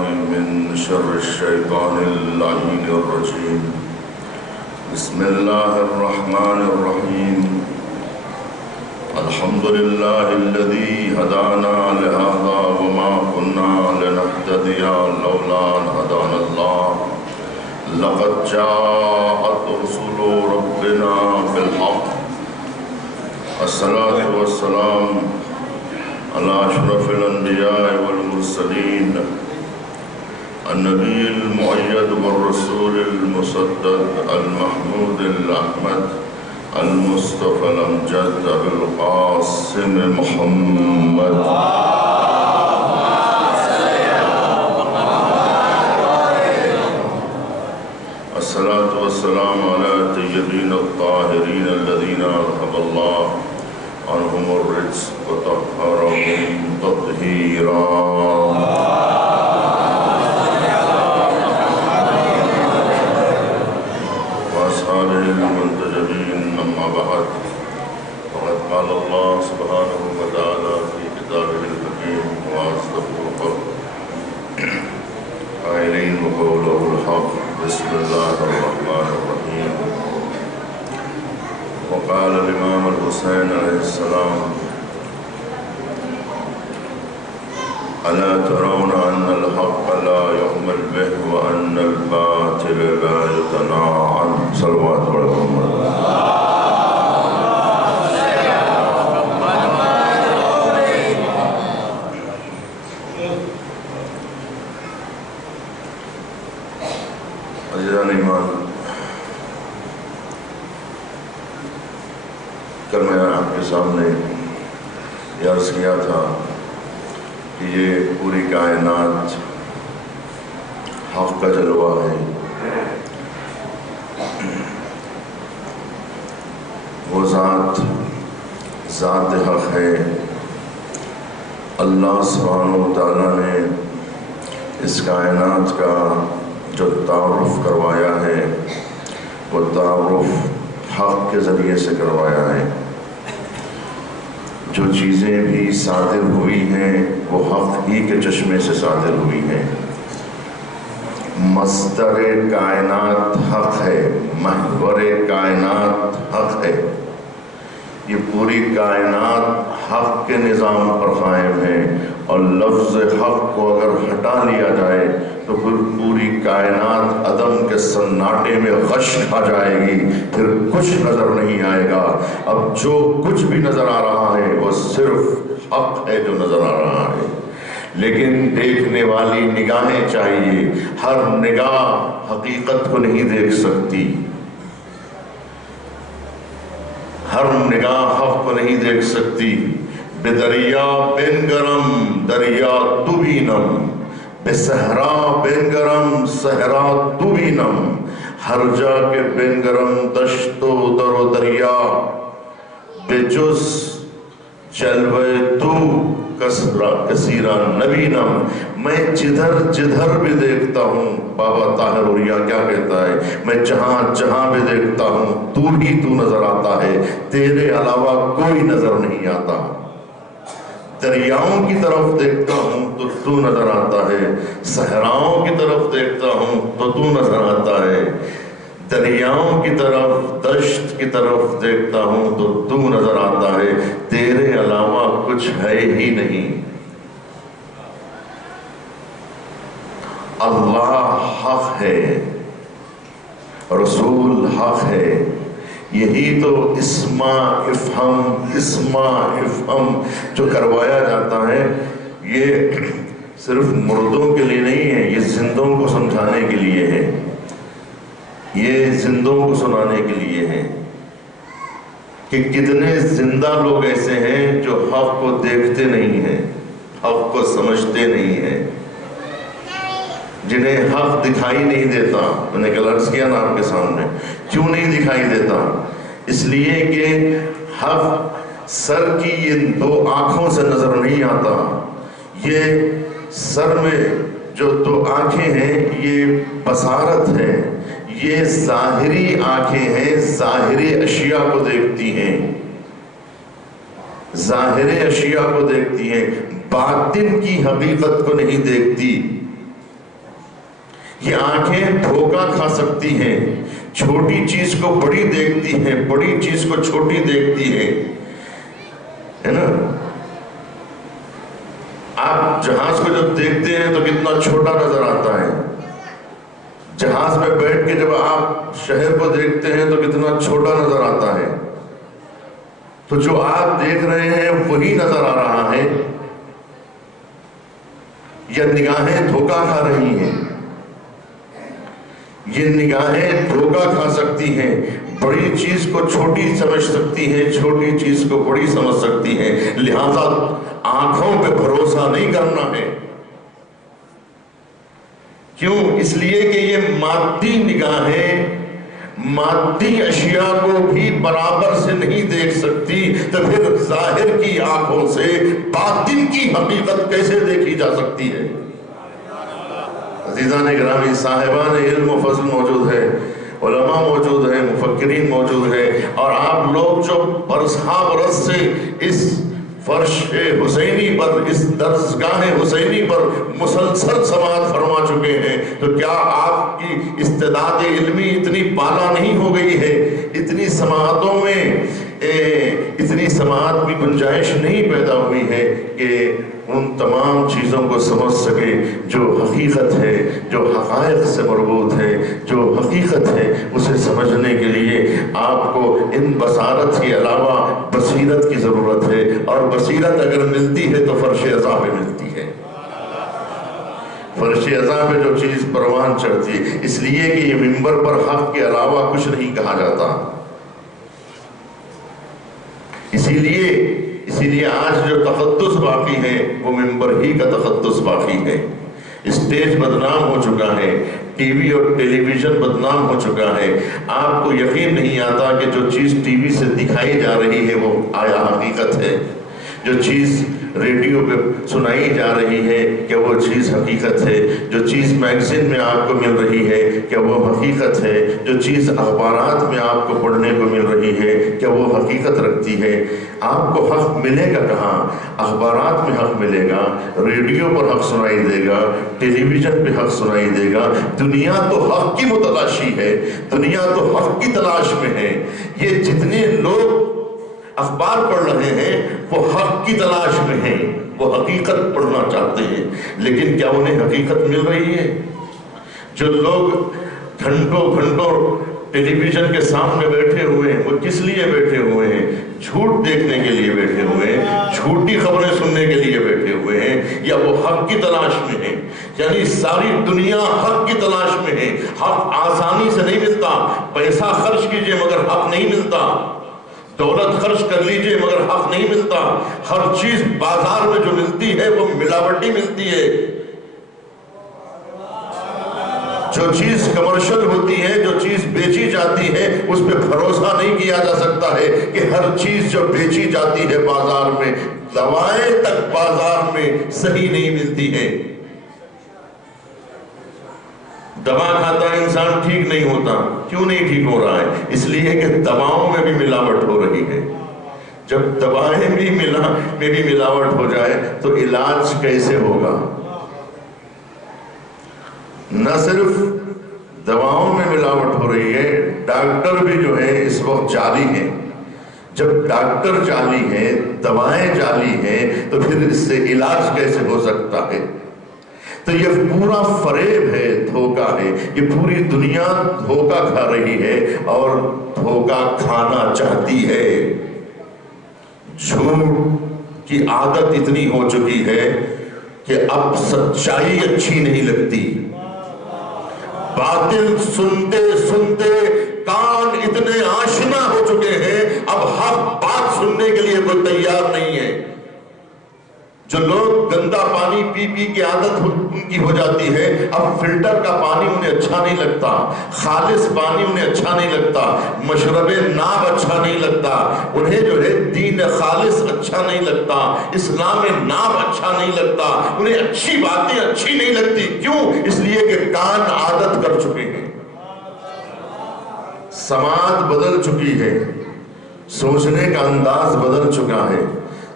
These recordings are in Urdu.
من شر الشيطان اللعين الرجيم. بسم الله الرحمن الرحيم. الحمد لله الذي هدانا لهذا وما كنا لنهتدي لولا أن هدانا الله. لقد جاءت رسل ربنا بالحق. الصلاة والسلام على أشرف الأنبياء والمرسلين، النبي المؤيد والرسول المسدد المحمود الأحمد المصطفى الأمجد القاسم محمد. الصلاة والسلام على الطيبين الطاهرين الذين أذهب الله عنهم الرجس وطهرهم تطهيرا. المنتجبين. أما بعد، فقد قال الله سبحانه وتعالى في كتابه الحكيم وأصدق القول قائلين وقوله الحق. بسم الله الرحمن الرحيم. وقال الإمام الحسين عليه السلام: ألا ترون أن الحق لا يحمل به وأن الباطل لا يتناهى عنه. صلوات محمد. عزیزان ایمان، کل میں آپ کے سامنے یہ عرض کیا تھا کہ یہ پوری کائنات حق کا جلوہ ہے. وہ ذات حق ہے. اللہ سبحانہ و تعالیٰ نے اس کائنات کا جو تعارف کروایا ہے وہ تعارف حق کے ذریعے سے کروایا ہے. جو چیزیں بھی صادر ہوئی ہیں وہ حق ہی کے چشمے سے صادر ہوئی ہیں. مصدر کائنات حق ہے، محور کائنات حق ہے. یہ پوری کائنات حق کے نظام پر قائم ہے، اور لفظ حق کو اگر ہٹا لیا جائے تو پھر پوری کائنات عدم کے سناٹے میں غش کھا جائے گی، پھر کچھ نظر نہیں آئے گا. اب جو کچھ بھی نظر آ رہا ہے وہ صرف حق ہے جو نظر آ رہا ہے. لیکن دیکھنے والی نگاہیں چاہیے. ہر نگاہ حقیقت کو نہیں دیکھ سکتی، ہر نگاہ حق کو نہیں دیکھ سکتی. بے دریا بنگرم دریا تو بھی نم، بے صحرا بنگرم صحرا تو بھی نم. ہر جا کے بنگرم دشت و در و دریا، بے جز جلوے تو کثیرا نبینم. میں جدھر بھی دیکھتا ہوں، بابا طاہر اوریا کیا کہتا ہے، میں جہاں بھی دیکھتا ہوں تو ہی تو نظر آتا ہے، تیرے علاوہ کوئی نظر نہیں آتا. دریاؤں کی طرف دیکھتا ہوں تو تو نظر آتا ہے، صحراؤں کی طرف دیکھتا ہوں تو نظر آتا ہے. دریاؤں کی طرف دشت کی طرف دیکھتا ہوں تو نظر آتا ہے، تیرے علاوہ کچھ ہے ہی نہیں. اللہ حق ہے، رسول حق ہے. یہی تو اسما افہم جو کروایا جاتا ہے، یہ صرف مردوں کے لیے نہیں ہے، یہ زندوں کو سمجھانے کے لیے ہے، یہ زندوں کو سنانے کے لیے ہے کہ کتنے زندہ لوگ ایسے ہیں جو حق کو دیکھتے نہیں ہیں، حق کو سمجھتے نہیں ہیں، جنہیں حق دکھائی نہیں دیتا. میں نے کل عرض کیا نا آپ کے سامنے، کیوں نہیں دکھائی دیتا؟ اس لیے کہ حق سر کی ان دو آنکھوں سے نظر نہیں آتا. یہ سر میں جو دو آنکھیں ہیں یہ بصارت ہے، یہ ظاہری آنکھیں ہیں، ظاہری اشیاء کو دیکھتی ہیں، ظاہر اشیاء کو دیکھتی ہیں، باطن کی حقیقت کو نہیں دیکھتی. یہ آنکھیں دھوکہ کھا سکتی ہیں، چھوٹی چیز کو بڑی دیکھتی ہیں، بڑی چیز کو چھوٹی دیکھتی ہیں، ہے نا؟ آپ جہاز کو جب دیکھتے ہیں تو کتنا چھوٹا نظر آتا ہے، جہاز میں بیٹھ کے جب آپ شہر کو دیکھتے ہیں تو کتنا چھوٹا نظر آتا ہے۔ تو جو آپ دیکھ رہے ہیں وہی نظر آ رہا ہے، یہ نگاہیں دھوکہ کھا رہی ہیں، یہ نگاہیں دھوکہ کھا سکتی ہیں، بڑی چیز کو چھوٹی سمجھ سکتی ہیں، چھوٹی چیز کو بڑی سمجھ سکتی ہیں، لہذا آنکھوں پہ بھروسہ نہیں کرنا ہے۔ کیوں؟ اس لیے کہ یہ مادی نگاہیں مادی اشیاء کو بھی برابر سے نہیں دیکھ سکتی، تو پھر ظاہر کی آنکھوں سے باطن کی حقیقت کیسے دیکھی جا سکتی ہے؟ عزیزان گرامی، صاحبان علم و فضل موجود ہے، علماء موجود ہیں، مفکرین موجود ہیں، اور آپ لوگ جو برسہ برس سے اس فرش حسینی پر، اس درسگاہ حسینی پر مسلسل سماعت فرما چکے ہیں، تو کیا آپ کی استعداد علمی اتنی بالا نہیں ہو گئی ہے، اتنی سماعتوں میں اتنی سماعت کی گنجائش نہیں پیدا ہوئی ہے کہ ان تمام چیزوں کو سمجھ سکے جو حقیقت ہے، جو حقائق سے مربوط ہے، جو حقیقت ہے، اسے سمجھنے کے لیے آپ کو ان بصارت کے علاوہ بصیرت کی ضرورت ہے، اور بصیرت اگر ملتی ہے تو فرش عزا پہ ملتی ہے، فرش عزا پہ جو چیز پروان چڑھتی ہے۔ اس لیے کہ یہ منبر پر حق کے علاوہ کچھ نہیں کہا جاتا، اسی لیے آج جو تقدس باقی ہے وہ منبر ہی کا تقدس باقی ہے۔ اسٹیج بدنام ہو چکا ہے، ٹی وی اور ٹیلی ویژن بدنام ہو چکا ہے، آپ کو یقین نہیں آتا کہ جو چیز ٹی وی سے دکھائی جا رہی ہے وہ آیا حقیقت ہے، جو چیز ریڈیو پہ سنائی جا رہی ہے کہ وہ چیز حقیقت ہے، جو چیز میگزین میں آپ کو مل رہی ہے کہ وہ حقیقت ہے، جو چیز اخبارات میں آپ کو پڑھنے کو مل رہی ہے کہ وہ حقیقت رکھتی ہے۔ آپ کو حق ملے گا کہاں؟ اخبارات میں حق ملے گا، ریڈیو پر حق سنائی دے گا، ٹیلی ویژن پہ حق سنائی دے گا۔ دنیا تو حق کی متلاشی ہے، دنیا تو حق کی تلاش میں ہے۔ یہ جتنے لوگ اخبار پڑھ رہے ہیں وہ حق کی تلاش میں ہیں، وہ حقیقت پڑھنا چاہتے ہیں، لیکن کیا انہیں حقیقت مل رہی ہے؟ جو لوگ گھنٹوں ٹیلی ویژن کے سامنے بیٹھے ہوئے ہیں وہ کس لیے بیٹھے ہوئے ہیں؟ جھوٹ دیکھنے کے لیے بیٹھے ہوئے ہیں، جھوٹی خبریں سننے کے لیے بیٹھے ہوئے ہیں، یا وہ حق کی تلاش میں ہیں؟ یعنی ساری دنیا حق کی تلاش میں ہے۔ حق آسانی سے نہیں ملتا، پیسہ خرچ کیجئے مگر حق نہیں ملتا، دولت خرچ کر لیجئے مگر حق نہیں ملتا۔ ہر چیز بازار میں جو ملتی ہے وہ ملاوٹی ملتی ہے۔ جو چیز کمرشل ہوتی ہے، جو چیز بیچی جاتی ہے، اس پہ بھروسہ نہیں کیا جا سکتا ہے کہ ہر چیز جو بیچی جاتی ہے بازار میں، دوائیں تک بازار میں صحیح نہیں ملتی ہیں۔ دوا کھاتا ہے انسان ٹھیک نہیں ہوتا، کیوں نہیں ٹھیک ہو رہا ہے؟ اس لیے کہ دواؤں میں بھی ملاوٹ ہو رہی ہے۔ جب دوائیں بھی ملاوٹ ہو جائے تو علاج کیسے ہوگا؟ نہ صرف دواؤں میں ملاوٹ ہو رہی ہے، ڈاکٹر بھی جو ہے اس وقت جعلی ہیں۔ جب ڈاکٹر جعلی ہیں، دوائیں جعلی ہیں، تو پھر اس سے علاج کیسے ہو سکتا ہے؟ تو یہ پورا فریب ہے، دھوکہ ہے، یہ پوری دنیا دھوکہ کھا رہی ہے اور دھوکہ کھانا چاہتی ہے۔ جھوٹ کی عادت اتنی ہو چکی ہے کہ اب سچائی اچھی نہیں لگتی، باطل سنتے سنتے کان اتنے آشنا ہو چکے ہیں، اب حق بات سننے کے لیے کوئی تیار نہیں ہے۔ جو لوگ گندا پانی پی پی کی عادت ان کی ہو جاتی ہے، اب فلٹر کا پانی انہیں اچھا نہیں لگتا، خالص پانی انہیں اچھا نہیں لگتا، مشرب ناب اچھا نہیں لگتا، انہیں جو ہے دین خالص اچھا نہیں لگتا، اسلام ناب اچھا نہیں لگتا، انہیں اچھی باتیں اچھی نہیں لگتی۔ کیوں؟ اس لیے کہ کان عادت کر چکے ہیں، سماعت بدل چکی ہے، سوچنے کا انداز بدل چکا ہے،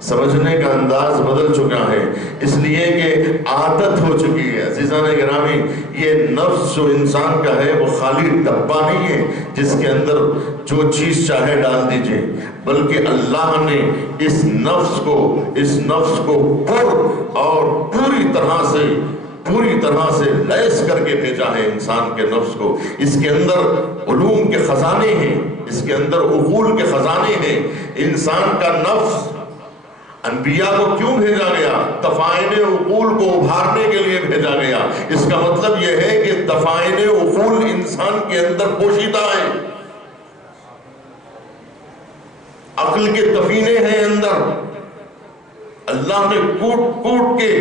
سمجھنے کا انداز بدل چکا ہے، اس لیے کہ عادت ہو چکی ہے۔ عزیزان گرامی، یہ نفس جو انسان کا ہے وہ خالی ڈبہ نہیں ہے جس کے اندر جو چیز چاہے ڈال دیجئے، بلکہ اللہ نے اس نفس کو پر اور پوری طرح سے لیس کر کے بھیجا ہے انسان کے نفس کو۔ اس کے اندر علوم کے خزانے ہیں، اس کے اندر عقول کے خزانے ہیں۔ انسان کا نفس انبیاء کو کیوں بھیجا گیا؟ دفائن عقول کو ابھارنے کے لیے بھیجا گیا۔ اس کا مطلب یہ ہے کہ دفائن عقول انسان کے اندر پوشیدہ ہیں، عقل کے دفینے ہیں اندر۔ اللہ نے کوٹ کوٹ کے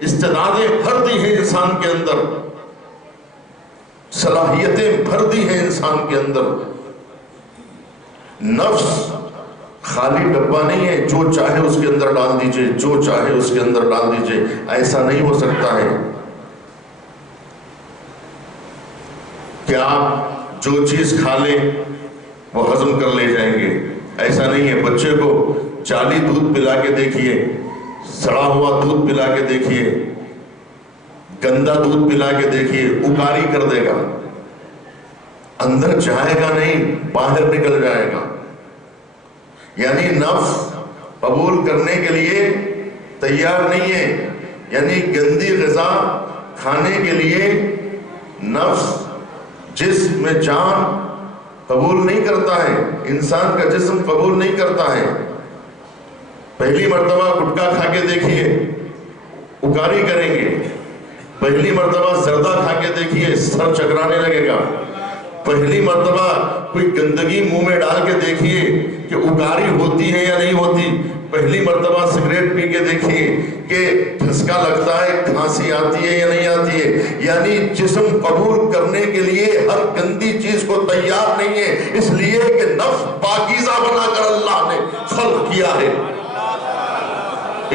استعدادیں بھر دی ہیں انسان کے اندر، صلاحیتیں بھر دی ہیں انسان کے اندر۔ نفس خالی ڈبہ نہیں ہے، جو چاہے اس کے اندر ڈال دیجئے، جو چاہے اس کے اندر ڈال دیجئے، ایسا نہیں ہو سکتا ہے کہ آپ جو چیز کھا لیں وہ ہضم کر لے جائیں گے، ایسا نہیں ہے۔ بچے کو جعلی دودھ پلا کے دیکھیے، سڑا ہوا دودھ پلا کے دیکھیے، گندا دودھ پلا کے دیکھیے، اکاری کر دے گا، اندر جائے گا نہیں، باہر نکل جائے گا۔ یعنی نفس قبول کرنے کے لیے تیار نہیں ہے، یعنی گندی غذا کھانے کے لیے نفس جسم میں جان قبول نہیں کرتا ہے، انسان کا جسم قبول نہیں کرتا ہے۔ پہلی مرتبہ گٹکا کھا کے دیکھیے، اکاری کریں گے۔ پہلی مرتبہ زردہ کھا کے دیکھیے، سر چکرانے لگے گا۔ پہلی مرتبہ کوئی گندگی منہ میں ڈال کے دیکھیے کہ اکاری ہوتی ہے یا نہیں ہوتی۔ پہلی مرتبہ سگریٹ پی کے دیکھیے کہ پھسکا لگتا ہے، کھانسی آتی ہے یا نہیں آتی ہے۔ یعنی جسم قبول کرنے کے لیے ہر گندی چیز کو تیار نہیں ہے، اس لیے کہ نفس پاکیزہ بنا کر اللہ نے خلق کیا ہے۔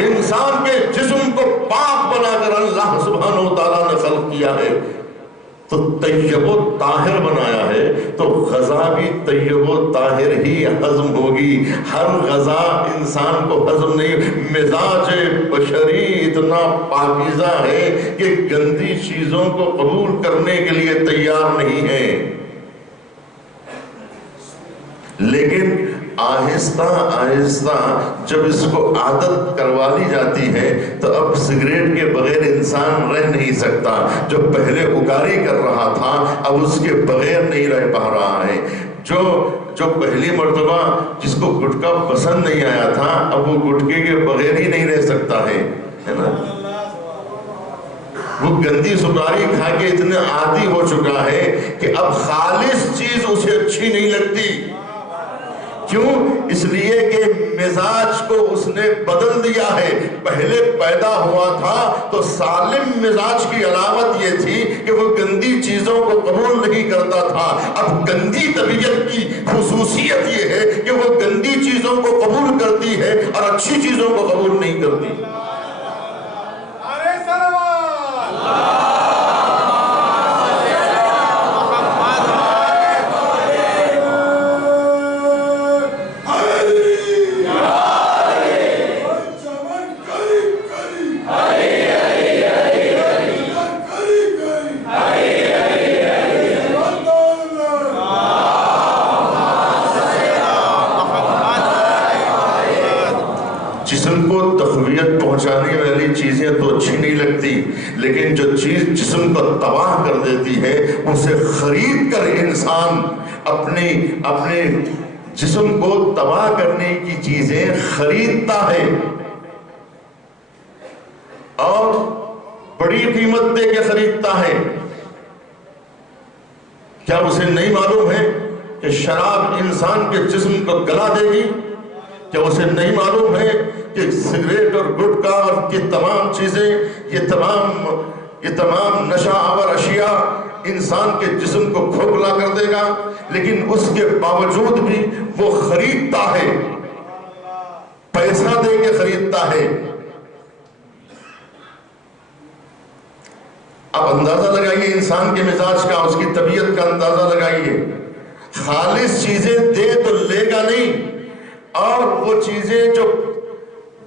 انسان کے جسم کو پاک بنا کر اللہ سبحانہ وتعالیٰ نے خلق کیا ہے، تو طیب و طاہر بنایا ہے، تو غذا بھی طیب و طاہر ہی ہضم ہوگی۔ ہر غذا انسان کو ہضم نہیں۔ مزاج بشری اتنا پاکیزہ ہے کہ گندی چیزوں کو قبول کرنے کے لیے تیار نہیں ہے، لیکن آہستہ آہستہ جب اس کو عادت کروا لی جاتی ہے تو اب سگریٹ کے بغیر انسان رہ نہیں سکتا۔ جو پہلے اکاری کر رہا تھا اب اس کے بغیر نہیں رہ پا رہا ہے۔ جو پہلی مرتبہ جس کو گٹکا پسند نہیں آیا تھا اب وہ گٹکے کے بغیر ہی نہیں رہ سکتا ہے نا۔ وہ گندی سپاری کھا کے اتنے عادی ہو چکا ہے کہ اب خالص چیز اسے اچھی نہیں لگتی۔ کیوں؟ اس لیے کہ مزاج کو اس نے بدل دیا ہے۔ پہلے پیدا ہوا تھا تو سالم مزاج کی علامت یہ تھی کہ وہ گندی چیزوں کو قبول نہیں کرتا تھا۔ اب گندی طبیعت کی خصوصیت یہ ہے کہ وہ گندی چیزوں کو قبول کرتی ہے اور اچھی چیزوں کو قبول نہیں کرتی۔ جسم کو تقویت پہنچانے والی چیزیں تو اچھی نہیں لگتی، لیکن جو چیز جسم کو تباہ کر دیتی ہے اسے خرید کر انسان اپنے جسم کو تباہ کرنے کی چیزیں خریدتا ہے اور بڑی قیمت دے کے خریدتا ہے۔ کیا اسے نہیں معلوم ہے کہ شراب انسان کے جسم کو گلا دے گی؟ کیا اسے نہیں معلوم ہے کہ سگریٹ اور گٹکا اور یہ تمام چیزیں، یہ تمام نشہ آور اشیاء انسان کے جسم کو کھوکھلا کر دے گا؟ لیکن اس کے باوجود بھی وہ خریدتا ہے، پیسہ دے کے خریدتا ہے۔ اب اندازہ لگائیے انسان کے مزاج کا، اس کی طبیعت کا اندازہ لگائیے۔ خالص چیزیں دے تو لے گا نہیں، اور وہ چیزیں جو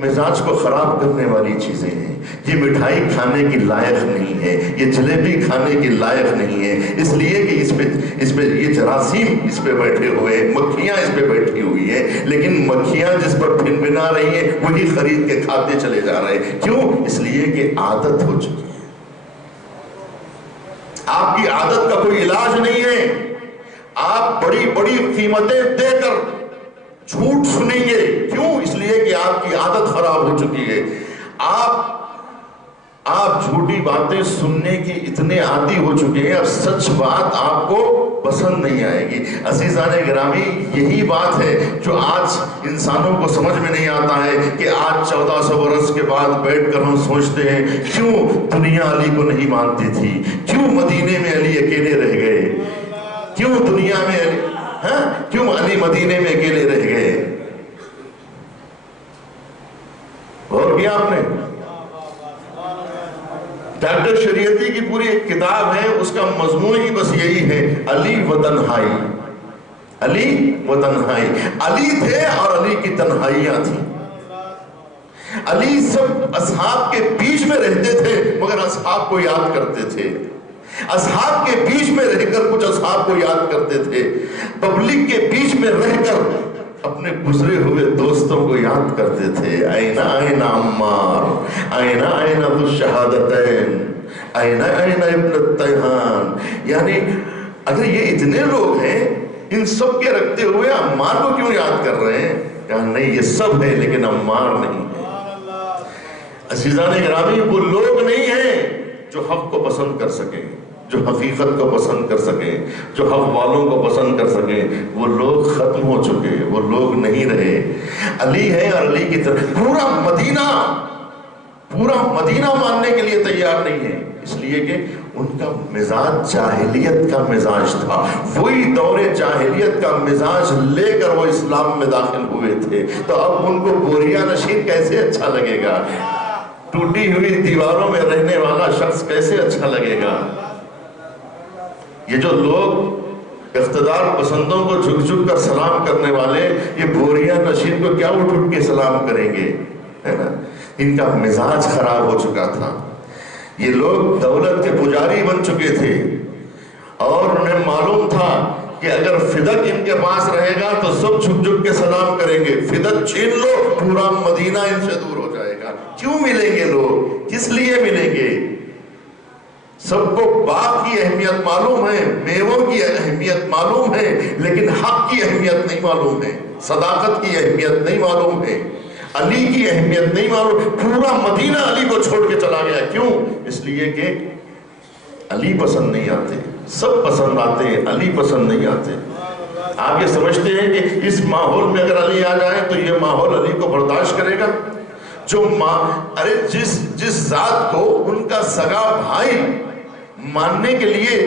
مزاج کو خراب کرنے والی چیزیں ہیں. یہ مٹھائی کھانے کی لائق نہیں ہے, یہ جلیبی کھانے کی لائق نہیں ہے, اس لیے کہ اس پہ یہ جراثیم اس پہ بیٹھے ہوئے ہیں, مکھیاں اس پہ بیٹھی ہوئی ہیں, لیکن مکھیاں جس پر بھنبھنا رہی ہیں وہی خرید کے کھاتے چلے جا رہے ہیں. کیوں؟ اس لیے کہ عادت ہو چکی ہے. آپ کی عادت کا کوئی علاج نہیں ہے. آپ بڑی بڑی قیمتیں دے کر جھوٹ سنیں گے. کیوں؟ اس لیے کہ آپ کی عادت خراب ہو چکی ہے. آپ جھوٹی باتیں سننے کی اتنے عادی ہو چکے ہیں, اب سچ بات آپ کو پسند نہیں آئے گی. عزیزان گرامی, یہی بات ہے جو آج انسانوں کو سمجھ میں نہیں آتا ہے کہ آج 1400 برس کے بعد بیٹھ کر ہم سوچتے ہیں کیوں دنیا علی کو نہیں مانتی تھی, کیوں مدینے میں علی اکیلے رہ گئے, کیوں دنیا میں علی, کیوں علی مدینے میں اکیلے رہ گئے. اور کیا آپ نے ڈاکٹر شریعتی کی پوری ایک کتاب ہے, اس کا مضمون ہی بس یہی ہے, علی و تنہائی. علی و تنہائی. علی تھے اور علی کی تنہائیاں تھیں. علی سب اصحاب کے بیچ میں رہتے تھے مگر اصحاب کو یاد کرتے تھے. اصحاب کے بیچ میں رہ کر کچھ اصحاب کو یاد کرتے تھے. پبلک کے بیچ میں رہ کر اپنے گزرے ہوئے دوستوں کو یاد کرتے تھے. اینا اینا عمار, اینا اینا ذو الشہادتین, اینا اینا ابن التیہان. یعنی اگر یہ اتنے لوگ ہیں, ان سب کے رکھتے ہوئے عمار کو کیوں یاد کر رہے ہیں؟ کہا نہیں, یہ سب ہے لیکن عمار نہیں ہے. عزیزان گرامی, وہ لوگ نہیں ہیں جو حق کو پسند کر سکیں, جو حقیقت کو پسند کر سکیں, جو حق والوں کو پسند کر سکیں. وہ لوگ ختم ہو چکے, وہ لوگ نہیں رہے. علی ہے اور علی کی طرف پورا مدینہ ماننے کے لیے تیار نہیں ہے, اس لیے کہ ان کا مزاج جاہلیت کا مزاج تھا. وہی دور جاہلیت کا مزاج لے کر وہ اسلام میں داخل ہوئے تھے. تو اب ان کو بوریا نشین کیسے اچھا لگے گا, ٹوٹی ہوئی دیواروں میں رہنے والا شخص کیسے اچھا لگے گا. یہ جو لوگ اقتدار پسندوں کو جھک جھک کر سلام کرنے والے, یہ بوریا نشین کو کیا اٹھ کے سلام کریں گے, ہے نا. ان کا مزاج خراب ہو چکا تھا. یہ لوگ دولت کے پجاری بن چکے تھے اور انہیں معلوم تھا کہ اگر فدق ان کے پاس رہے گا تو سب جھک جھک کے سلام کریں گے. فدق چھین لو, پورا مدینہ ان سے دور ہو جائے گا. کیوں ملیں گے لوگ, کس لیے ملیں گے؟ سب کو باغ کی اہمیت معلوم ہے, میووں کی اہمیت معلوم ہے, لیکن حق کی اہمیت نہیں معلوم ہے, صداقت کی اہمیت نہیں معلوم ہے, علی کی اہمیت نہیں معلوم. پورا مدینہ علی کو چھوڑ کے چلا گیا. کیوں؟ اس لیے کہ علی پسند نہیں آتے. سب پسند آتے ہیں, علی پسند نہیں آتے. آپ یہ سمجھتے ہیں کہ اس ماحول میں اگر علی آ جائے تو یہ ماحول علی کو برداشت کرے گا؟ جو ارے جس ذات کو ان کا سگا بھائی ماننے کے لیے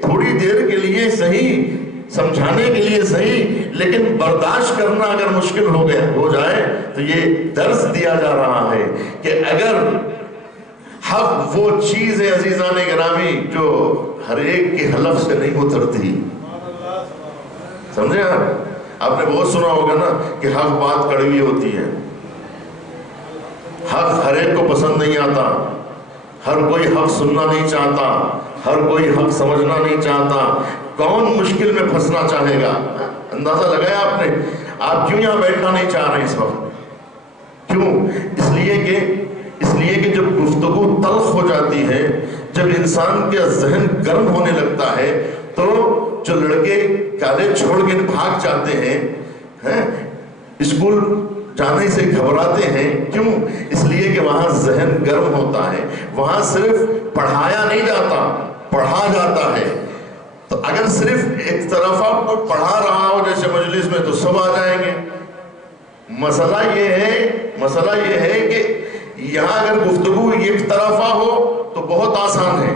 تھوڑی دیر کے لیے صحیح, سمجھانے کے لیے صحیح, لیکن برداشت کرنا اگر مشکل ہو جائے تو یہ درس دیا جا رہا ہے کہ اگر حق وہ چیز ہے عزیزان گرامی جو ہر ایک کے حلف سے نہیں اترتی. سمجھے آپ نے بہت سنا ہوگا نا کہ حق بات کڑوی ہوتی ہے. حق ہر ایک کو پسند نہیں آتا, ہر کوئی حق سننا نہیں چاہتا, ہر کوئی حق سمجھنا نہیں چاہتا. کون مشکل میں پھنسنا چاہے گا؟ اندازہ لگایا آپ نے؟ آپ کیوں یہاں بیٹھنا نہیں چاہ رہے اس وقت؟ کیوں؟ اس لیے کہ جب گفتگو تلخ ہو جاتی ہے, جب انسان کا ذہن گرم ہونے لگتا ہے, تو جو لڑکے کالج چھوڑ کے بھاگ جاتے ہیں, اسکول جانے سے گھبراتے ہیں. کیوں؟ اس لیے کہ وہاں ذہن گرم ہوتا ہے, وہاں صرف پڑھایا نہیں جاتا, پڑھا جاتا ہے. تو اگر صرف ایک طرفہ کو پڑھا رہا ہو جیسے مجلس میں تو سب آ جائیں گے. مسئلہ یہ ہے کہ یہاں اگر گفتگو ایک طرفہ ہو تو بہت آسان ہے.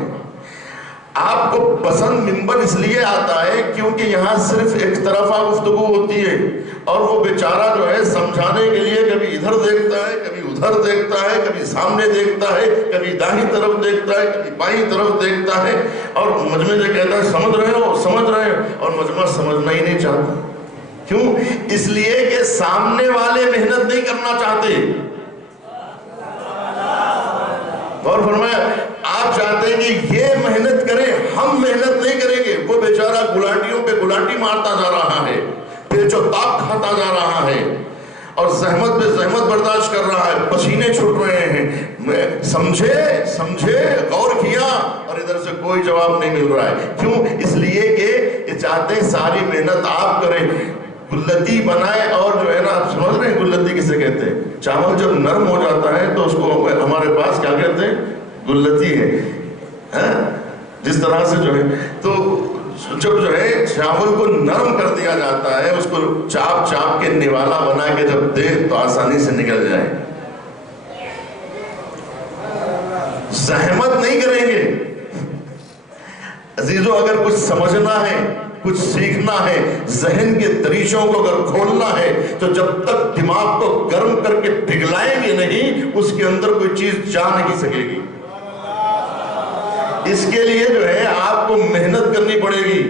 آپ کو پسند منبر اس لیے آتا ہے کیونکہ یہاں صرف ایک طرفہ گفتگو ہوتی ہے, اور وہ بیچارہ جو ہے سمجھانے کے لیے کبھی ادھر دیکھتا ہے, کبھی ادھر دیکھتا ہے, کبھی سامنے دیکھتا ہے, کبھی داہنی طرف دیکھتا ہے, کبھی بائیں طرف دیکھتا ہے, اور مجمع سے کہتا ہے سمجھ رہے ہو, اور مجمع سمجھنا ہی نہیں چاہتا. کیوں؟ اس لیے کہ سامنے والے محنت نہیں کرنا چاہتے, اور فرمایا آپ چاہتے ہیں کہ یہ محنت کریں، ہم محنت نہیں کریں گے. وہ بیچارہ گلاٹیوں پہ گلاٹی مارتا جا رہا ہے، پیچ و تاب کھاتا جا رہا ہے، اور زحمت پہ زحمت برداشت کر رہا ہے، پسینے چھوٹ رہے ہیں. سمجھے غور کیا، اور ادھر سے کوئی جواب نہیں مل رہا ہے. کیوں؟ اس لیے کہ یہ چاہتے ہیں ساری محنت آپ کریں، گلتی بنائے. اور جو ہے نا آپ سمجھ رہے ہیں گلتی کسے کہتے ہیں؟ چاول جب نرم ہو جاتا ہے تو اس کو ہمارے پاس کیا کہتے ہیں؟ گلتی ہے. جس طرح سے جو ہے تو جب جو ہے چاول کو نرم کر دیا جاتا ہے، اس کو چاپ چاپ کے نوالا بنا کے جب دے تو آسانی سے نکل جائے. زحمت نہیں کریں گے عزیزو. اگر کچھ سمجھنا ہے، کچھ سیکھنا ہے، ذہن کے دریچوں کو اگر کھولنا ہے، تو جب تک دماغ کو گرم کر کے پگھلائیں گے نہیں، اس کے اندر کوئی چیز جا نہیں سکے گی. اس کے لیے جو ہے آپ کو محنت کرنی پڑے گی،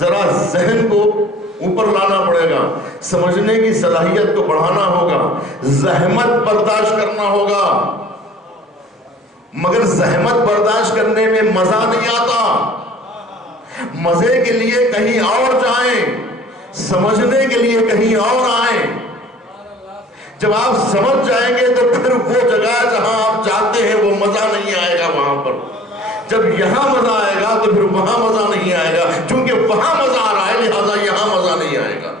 ذرا ذہن کو اوپر لانا پڑے گا، سمجھنے کی صلاحیت کو بڑھانا ہوگا، زحمت برداشت کرنا ہوگا. مگر زحمت برداشت کرنے میں مزہ نہیں آتا. مزے کے لیے کہیں اور جائیں، سمجھنے کے لیے کہیں اور آئیں. جب آپ سمجھ جائیں گے تو پھر وہ جگہ جہاں آپ جاتے ہیں وہ مزہ نہیں آئے گا وہاں پر. جب یہاں مزہ آئے گا تو پھر وہاں مزہ نہیں آئے گا، کیونکہ وہاں مزہ آ رہا ہے لہذا یہاں مزہ نہیں آئے گا.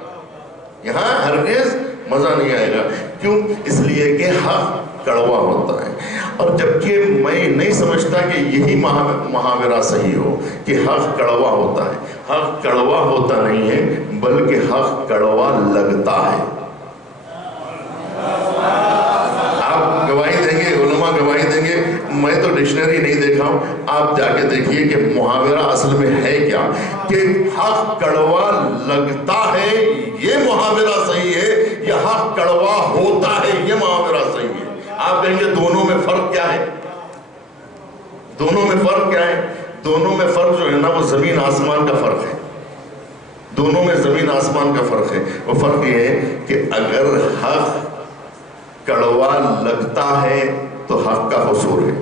یہاں ہرگز مزہ نہیں آئے گا. کیوں؟ اس لیے کہ حق کڑوا ہوتا ہے. اور جبکہ میں نہیں سمجھتا کہ یہی محاورہ صحیح ہو کہ حق کڑوا ہوتا ہے. حق کڑوا ہوتا نہیں ہے، بلکہ حق کڑوا لگتا ہے. آپ گواہی دیں گے، علماء گواہی دیں گے، میں تو ڈکشنری نہیں دیکھا ہوں، آپ جا کے دیکھیے کہ محاورہ اصل میں ہے کیا. کہ حق کڑوا لگتا ہے یہ محاورہ صحیح ہے، یا حق کڑوا ہوتا ہے یہ محاورہ صحیح ہے. آپ کہیں گے دونوں میں فرق کیا ہے؟ دونوں میں فرق کیا ہے؟ دونوں میں فرق جو ہے نا وہ زمین آسمان کا فرق ہے. دونوں میں زمین آسمان کا فرق ہے. وہ فرق یہ ہے کہ اگر حق کڑوا لگتا ہے تو حق کا قصور ہے.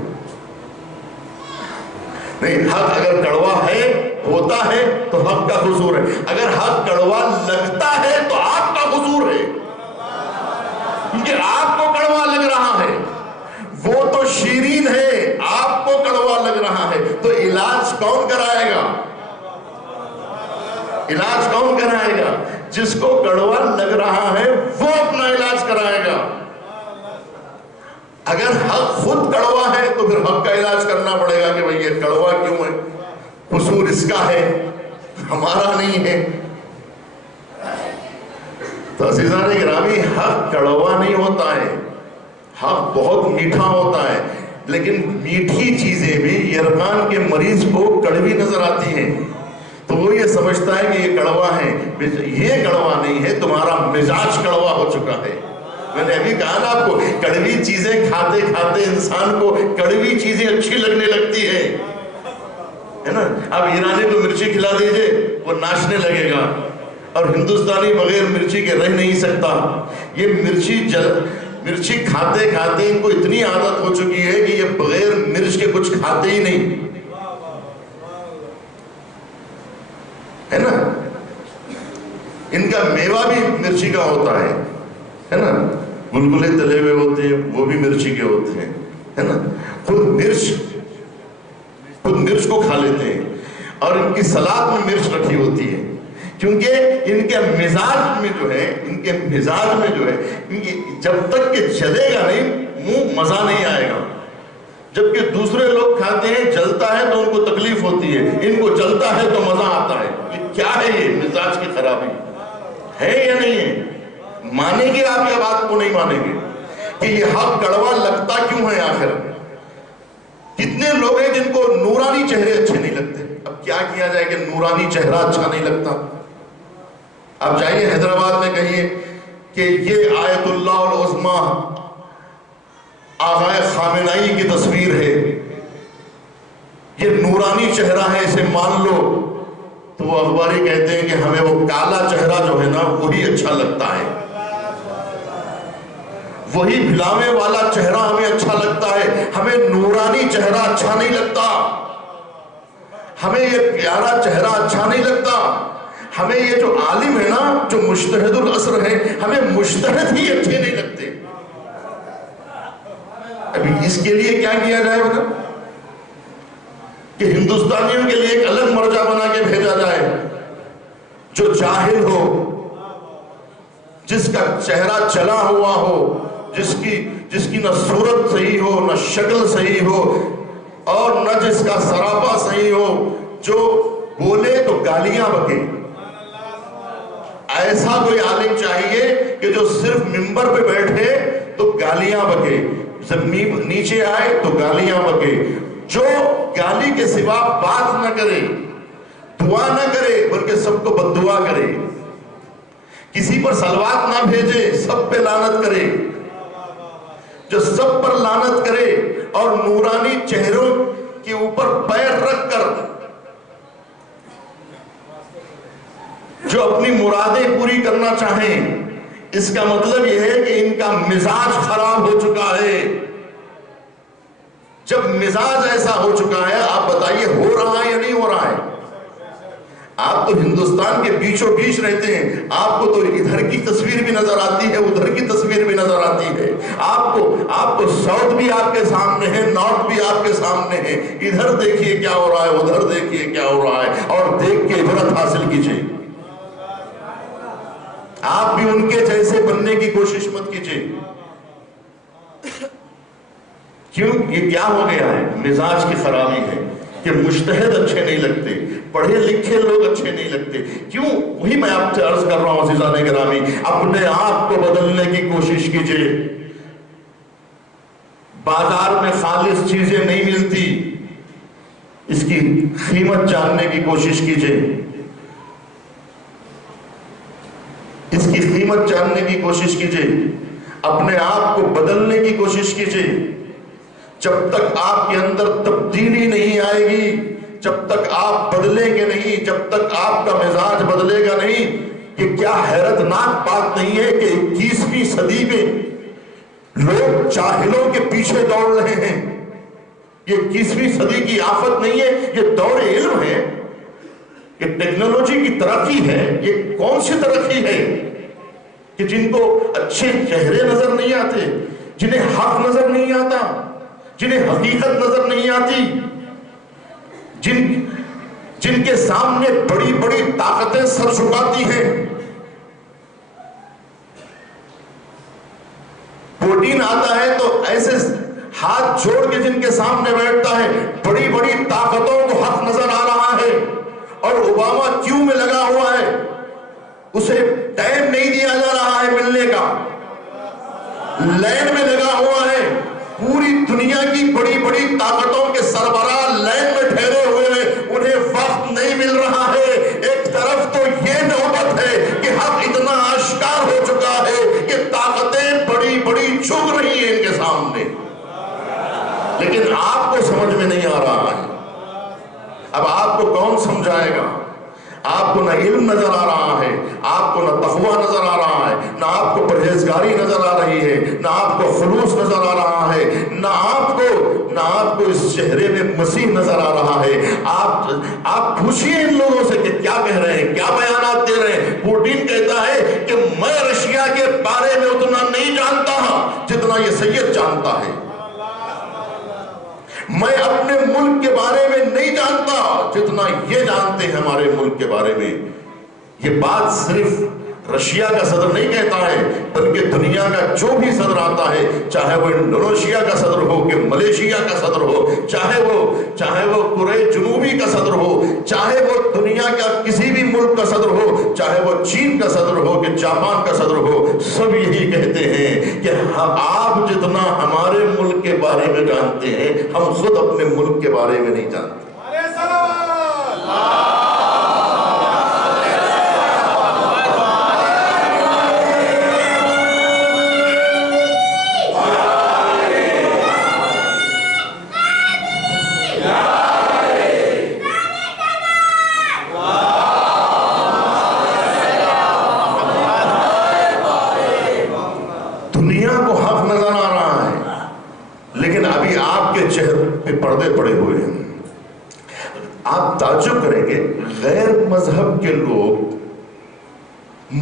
نہیں، حق اگر کڑوا ہے ہوتا ہے تو حق کا قصور ہے. اگر حق کڑوا لگتا ہے تو آپ کا قصور ہے، کیونکہ آپ کو کڑوا لگ رہا ہے. وہ تو شیرین ہے، آپ کو کڑوا لگ رہا ہے. تو علاج کون کرائے گا؟ علاج کون کرائے گا؟ جس کو کڑوا لگ رہا ہے وہ اپنا علاج کرائے گا. اگر حق خود کڑوا ہے تو پھر حق کا علاج کرنا پڑے گا کہ بھئی یہ کڑوا کیوں ہے، قصور اس کا ہے، ہمارا نہیں ہے. تو عزیزان گرامی، حق کڑوا نہیں ہوتا ہے، حق بہت میٹھا ہوتا ہے. لیکن میٹھی چیزیں بھی یرقان کے مریض کو کڑوی نظر آتی ہیں، تو وہ یہ سمجھتا ہے کہ یہ کڑوا ہے. یہ کڑوا نہیں ہے، تمہارا مزاج کڑوا ہو چکا ہے. میں نے ابھی کہا نا آپ کو، کڑوی چیزیں کھاتے کھاتے انسان کو کڑوی چیزیں اچھی لگنے لگتی ہے نا. اب ایرانی کو مرچی کھلا دیجئے وہ ناچنے لگے گا، اور ہندوستانی بغیر مرچی کے رہ نہیں سکتا. یہ مرچی کھاتے کھاتے ان کو اتنی عادت ہو چکی ہے کہ یہ بغیر مرچ کے کچھ کھاتے ہی نہیں ہے نا. ان کا میوہ بھی مرچی کا ہوتا ہے نا. گلگلے تلے ہوئے ہوتے ہیں وہ بھی مرچی کے ہوتے ہیں ہے نا. خود مرچ کو کھا لیتے ہیں، اور ان کی سلاد میں مرچ رکھی ہوتی ہے، کیونکہ ان کے مزاج میں جو ہے جب تک کہ جلے گا نہیں منہ مزہ نہیں آئے گا. جبکہ دوسرے لوگ کھاتے ہیں جلتا ہے تو ان کو تکلیف ہوتی ہے، ان کو جلتا ہے تو مزہ آتا ہے. یہ کیا ہے؟ یہ مزاج کی خرابی ہے یا نہیں ہے؟ مانیں گے آپ یا بات کو نہیں مانیں گے کہ یہ حق کڑوا لگتا کیوں ہے؟ آخر کتنے لوگ ہیں جن کو نورانی چہرے اچھے نہیں لگتے. اب کیا کیا جائے کہ نورانی چہرہ اچھا نہیں لگتا؟ آپ جائیے حیدرآباد میں کہیے کہ یہ آیت اللہ العظمیٰ آغائے خامنائی کی تصویر ہے، یہ نورانی چہرہ ہے، اسے مان لو. تو وہ اخباری کہتے ہیں کہ ہمیں وہ کالا چہرہ جو ہے نا وہی اچھا لگتا ہے، وہی بھلاوے والا چہرہ ہمیں اچھا لگتا ہے. ہمیں نورانی چہرہ اچھا نہیں لگتا، ہمیں یہ پیارا چہرہ اچھا نہیں لگتا، ہمیں یہ جو عالم ہے نا، جو مجتہد العصر ہے، ہمیں مجتہد ہی اچھے نہیں لگتے۔ ابھی اس کے لیے کیا کیا جائے بنا کہ ہندوستانیوں کے لیے ایک الگ مرجع بنا کے بھیجا جائے، جو جاہل ہو، جس کا چہرہ چلا ہوا ہو، جس کی نہ صورت صحیح ہو، نہ شکل صحیح ہو، اور نہ جس کا سراپا صحیح ہو، جو بولے تو گالیاں بکے۔ ایسا کوئی عالم چاہیے کہ جو صرف منبر پہ بیٹھے تو گالیاں بکے، نیچے آئے تو گالیاں بکے، جو گالی کے سوا بات نہ کرے، دعا نہ کرے، بلکہ سب کو بد دعا کرے، کسی پر صلوات نہ بھیجے، سب پہ لعنت کرے، جو سب پر لعنت کرے، اور نورانی چہروں کے اوپر پیر رکھ کر جو اپنی مرادیں پوری کرنا چاہیں۔ اس کا مطلب یہ ہے کہ ان کا مزاج خراب ہو چکا ہے۔ جب مزاج ایسا ہو چکا ہے، آپ بتائیے ہو رہا ہے یا نہیں ہو رہا ہے؟ آپ تو ہندوستان کے بیچوں بیچ رہتے ہیں، آپ کو تو ادھر کی تصویر بھی نظر آتی ہے، ادھر کی تصویر بھی نظر آتی ہے، آپ کو ساؤتھ بھی آپ کے سامنے ہے، نارتھ بھی آپ کے سامنے ہے، ادھر دیکھیے کیا ہو رہا ہے، ادھر دیکھیے کیا ہو رہا ہے، اور دیکھ کے عبرت حاصل کیجئے۔ آپ بھی ان کے جیسے بننے کی کوشش مت کیجئے۔ کیوں؟ یہ کیا ہو گیا ہے؟ مزاج کی خرابی ہے کہ مجتہد اچھے نہیں لگتے، پڑھے لکھے لوگ اچھے نہیں لگتے۔ کیوں؟ وہی میں آپ سے عرض کر رہا ہوں عزیزان گرامی، اپنے آپ کو بدلنے کی کوشش کیجئے۔ بازار میں خالص چیزیں نہیں ملتی، اس کی قیمت جاننے کی کوشش کیجئے، اس کی قیمت جاننے کی کوشش کیجئے، اپنے آپ کو بدلنے کی کوشش کیجئے۔ جب تک آپ کے اندر تبدیلی نہیں آئے گی، جب تک آپ بدلیں گے نہیں، جب تک آپ کا مزاج بدلے گا نہیں، کہ کیا حیرت ناک بات نہیں ہے کہ 21ویں صدی میں لوگ جاہلوں کے پیچھے دوڑ رہے ہیں۔ یہ 21ویں صدی کی آفت نہیں ہے، یہ دور علم ہے، یہ ٹیکنالوجی کی ترقی ہے۔ یہ کون سی ترقی ہے کہ جن کو اچھے چہرے نظر نہیں آتے، جنہیں حق نظر نہیں آتا، جنہیں حقیقت نظر نہیں آتی، جن کے سامنے بڑی بڑی طاقتیں سر جھکاتی ہیں۔ پوٹین آتا ہے تو ایسے ہاتھ جوڑ کے جن کے سامنے بیٹھتا ہے، بڑی بڑی طاقتوں کو حق نظر آ رہا ہے، اور اوباما کیوں میں لگا ہوا ہے، اسے ٹائم نہیں دیا جا رہا ہے ملنے کا، لائن میں لگا ہوا ہے۔ پوری دنیا کی بڑی بڑی طاقتوں کے سربراہ لائن میں ٹھہرے ہوئے ہیں، انہیں وقت نہیں مل رہا ہے۔ ایک طرف تو یہ نوبت ہے کہ حق اتنا آشکار ہو چکا ہے کہ طاقتیں بڑی بڑی جھک رہی ہیں ان کے سامنے، لیکن آپ کو سمجھ میں نہیں آ رہا ہے۔ اب آپ کو کون سمجھائے گا؟ آپ کو نہ علم نظر آ رہا ہے، آپ کو نہ تقویٰ نظر آ رہا ہے، نہ آپ کو پرہیزگاری نظر آ رہی ہے، نہ آپ کو خلوص نظر آ رہا ہے، نہ آپ کو اس چہرے میں مسیح نظر آ رہا ہے۔ آپ پوچھئے ان لوگوں سے کہ کیا کہہ رہے ہیں، کیا بیانات دے رہے ہیں۔ پوٹین کہتا ہے کہ میں رشیا کے بارے میں اتنا نہیں جانتا جتنا یہ سید جانتا ہے، میں اپنے ملک کے بارے میں نہیں جانتا جتنا یہ جانتے ہیں ہمارے ملک کے بارے میں۔ یہ بات صرف رشیا کا صدر نہیں کہتا ہے، بلکہ دنیا کا جو بھی صدر آتا ہے، چاہے وہ انڈونیشیا کا صدر ہو کہ ملیشیا کا صدر ہو، چاہے وہ کورے جنوبی کا صدر ہو، چاہے وہ دنیا کا کسی بھی ملک کا صدر ہو، چاہے وہ چین کا صدر ہو کہ جاپان کا صدر ہو، سب یہی کہتے ہیں کہ آپ جتنا ہمارے ملک کے بارے میں جانتے ہیں، ہم خود اپنے ملک کے بارے میں نہیں جانتے۔ لیکن ابھی آپ کے چہرے پہ پردے پڑے ہوئے ہیں. آپ تعجب کریں گے، غیر مذہب کے لوگ،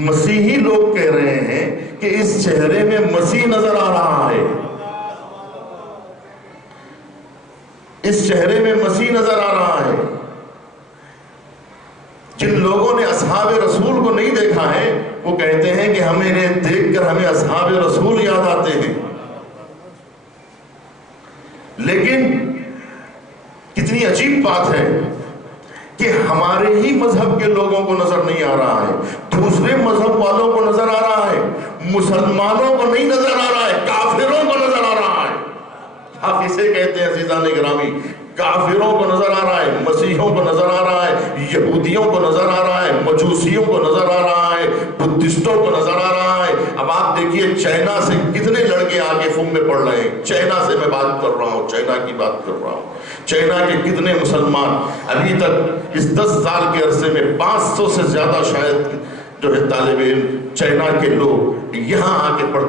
مسیحی لوگ کہہ رہے ہیں کہ اس چہرے میں مسیح نظر آ رہا ہے، اس چہرے میں مسیح نظر آ رہا ہے. جن لوگوں نے اصحاب رسول کو نہیں دیکھا ہے وہ کہتے ہیں کہ ہمیں انہیں دیکھ کر ہمیں اصحاب رسول یاد آتے ہیں. لیکن کتنی عجیب بات ہے کہ ہمارے ہی مذہب کے لوگوں کو نظر نہیں آ رہا ہے، دوسرے مذہب والوں کو نظر آ رہا ہے، مسلمانوں کو نہیں نظر آ رہا ہے، کافروں کو نظر آ رہا ہے. آپ اسے کہتے ہیں عزیزان گرامی، کافروں کو نظر آ رہا ہے، مسیحوں کو نظر آ رہا ہے، یہودیوں کو نظر آ رہا ہے، مجوسیوں کو نظر آ رہا ہے، بدھسٹوں کو نظر آ رہا ہے. اب آپ دیکھیے چائنا سے کتنے لڑکے آگے فم میں پڑھ رہے ہیں. چائنا سے میں بات کر رہا ہوں، چائنا کی بات کر رہا ہوں. چائنا کے کتنے مسلمان ابھی تک اس 10 سال کے عرصے میں 500 سے زیادہ شاید جو ہے طالب علم چائنا کے لوگ یہاں آ کے پڑھ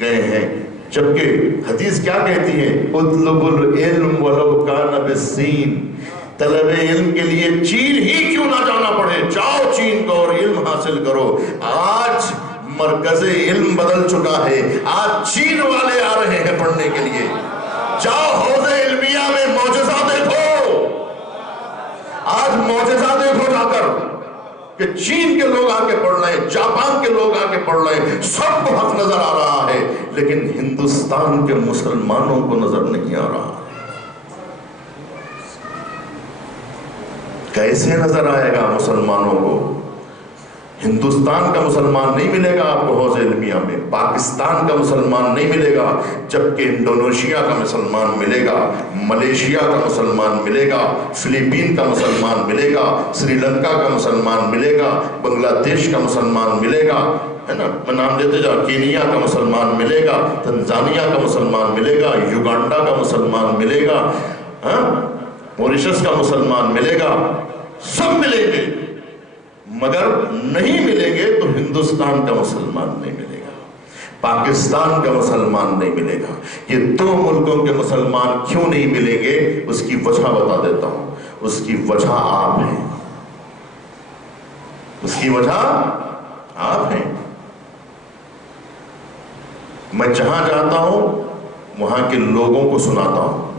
گئے ہیں. جبکہ حدیث کیا کہتی ہے؟ اطلب العلم ولو کان بالصین، طلب علم کے لیے چین ہی کیوں نہ جانا پڑے، جاؤ چین کو اور علم حاصل کرو. آج مرکز علم بدل چکا ہے، آج چین والے آ رہے ہیں پڑھنے کے لیے. جاؤ حوض علمیہ میں معجزہ دیکھو، آج معجزہ دیکھو جا کر کہ چین کے لوگ آ کے پڑھ رہے ہیں، جاپان کے لوگ آ کے پڑھ رہے ہیں. سب کو حق نظر آ رہا ہے، لیکن ہندوستان کے مسلمانوں کو نظر نہیں آ رہا. کیسے نظر آئے گا مسلمانوں کو؟ ہندوستان کا مسلمان نہیں ملے گا آپ کو حوض علمیہ میں، پاکستان کا مسلمان نہیں ملے گا، جبکہ انڈونیشیا کا مسلمان ملے گا، ملیشیا کا مسلمان ملے گا، فلپین کا مسلمان ملے گا، سری لنکا کا مسلمان ملے گا، بنگلہ دیش کا مسلمان ملے گا، ہے نا، میں نام دیتے جاؤ، کینیا کا مسلمان ملے گا، تنزانیہ کا مسلمان ملے گا، یوگانڈا کا مسلمان ملے گا، موریشس کا مسلمان ملے گا. سب ملیں گے، مگر نہیں ملیں گے تو ہندوستان کا مسلمان نہیں ملے گا، پاکستان کا مسلمان نہیں ملے گا. یہ 2 ملکوں کے مسلمان کیوں نہیں ملیں گے اس کی وجہ بتا دیتا ہوں. اس کی وجہ آپ ہیں، اس کی وجہ آپ ہیں. میں جہاں جاتا ہوں وہاں کے لوگوں کو سناتا ہوں،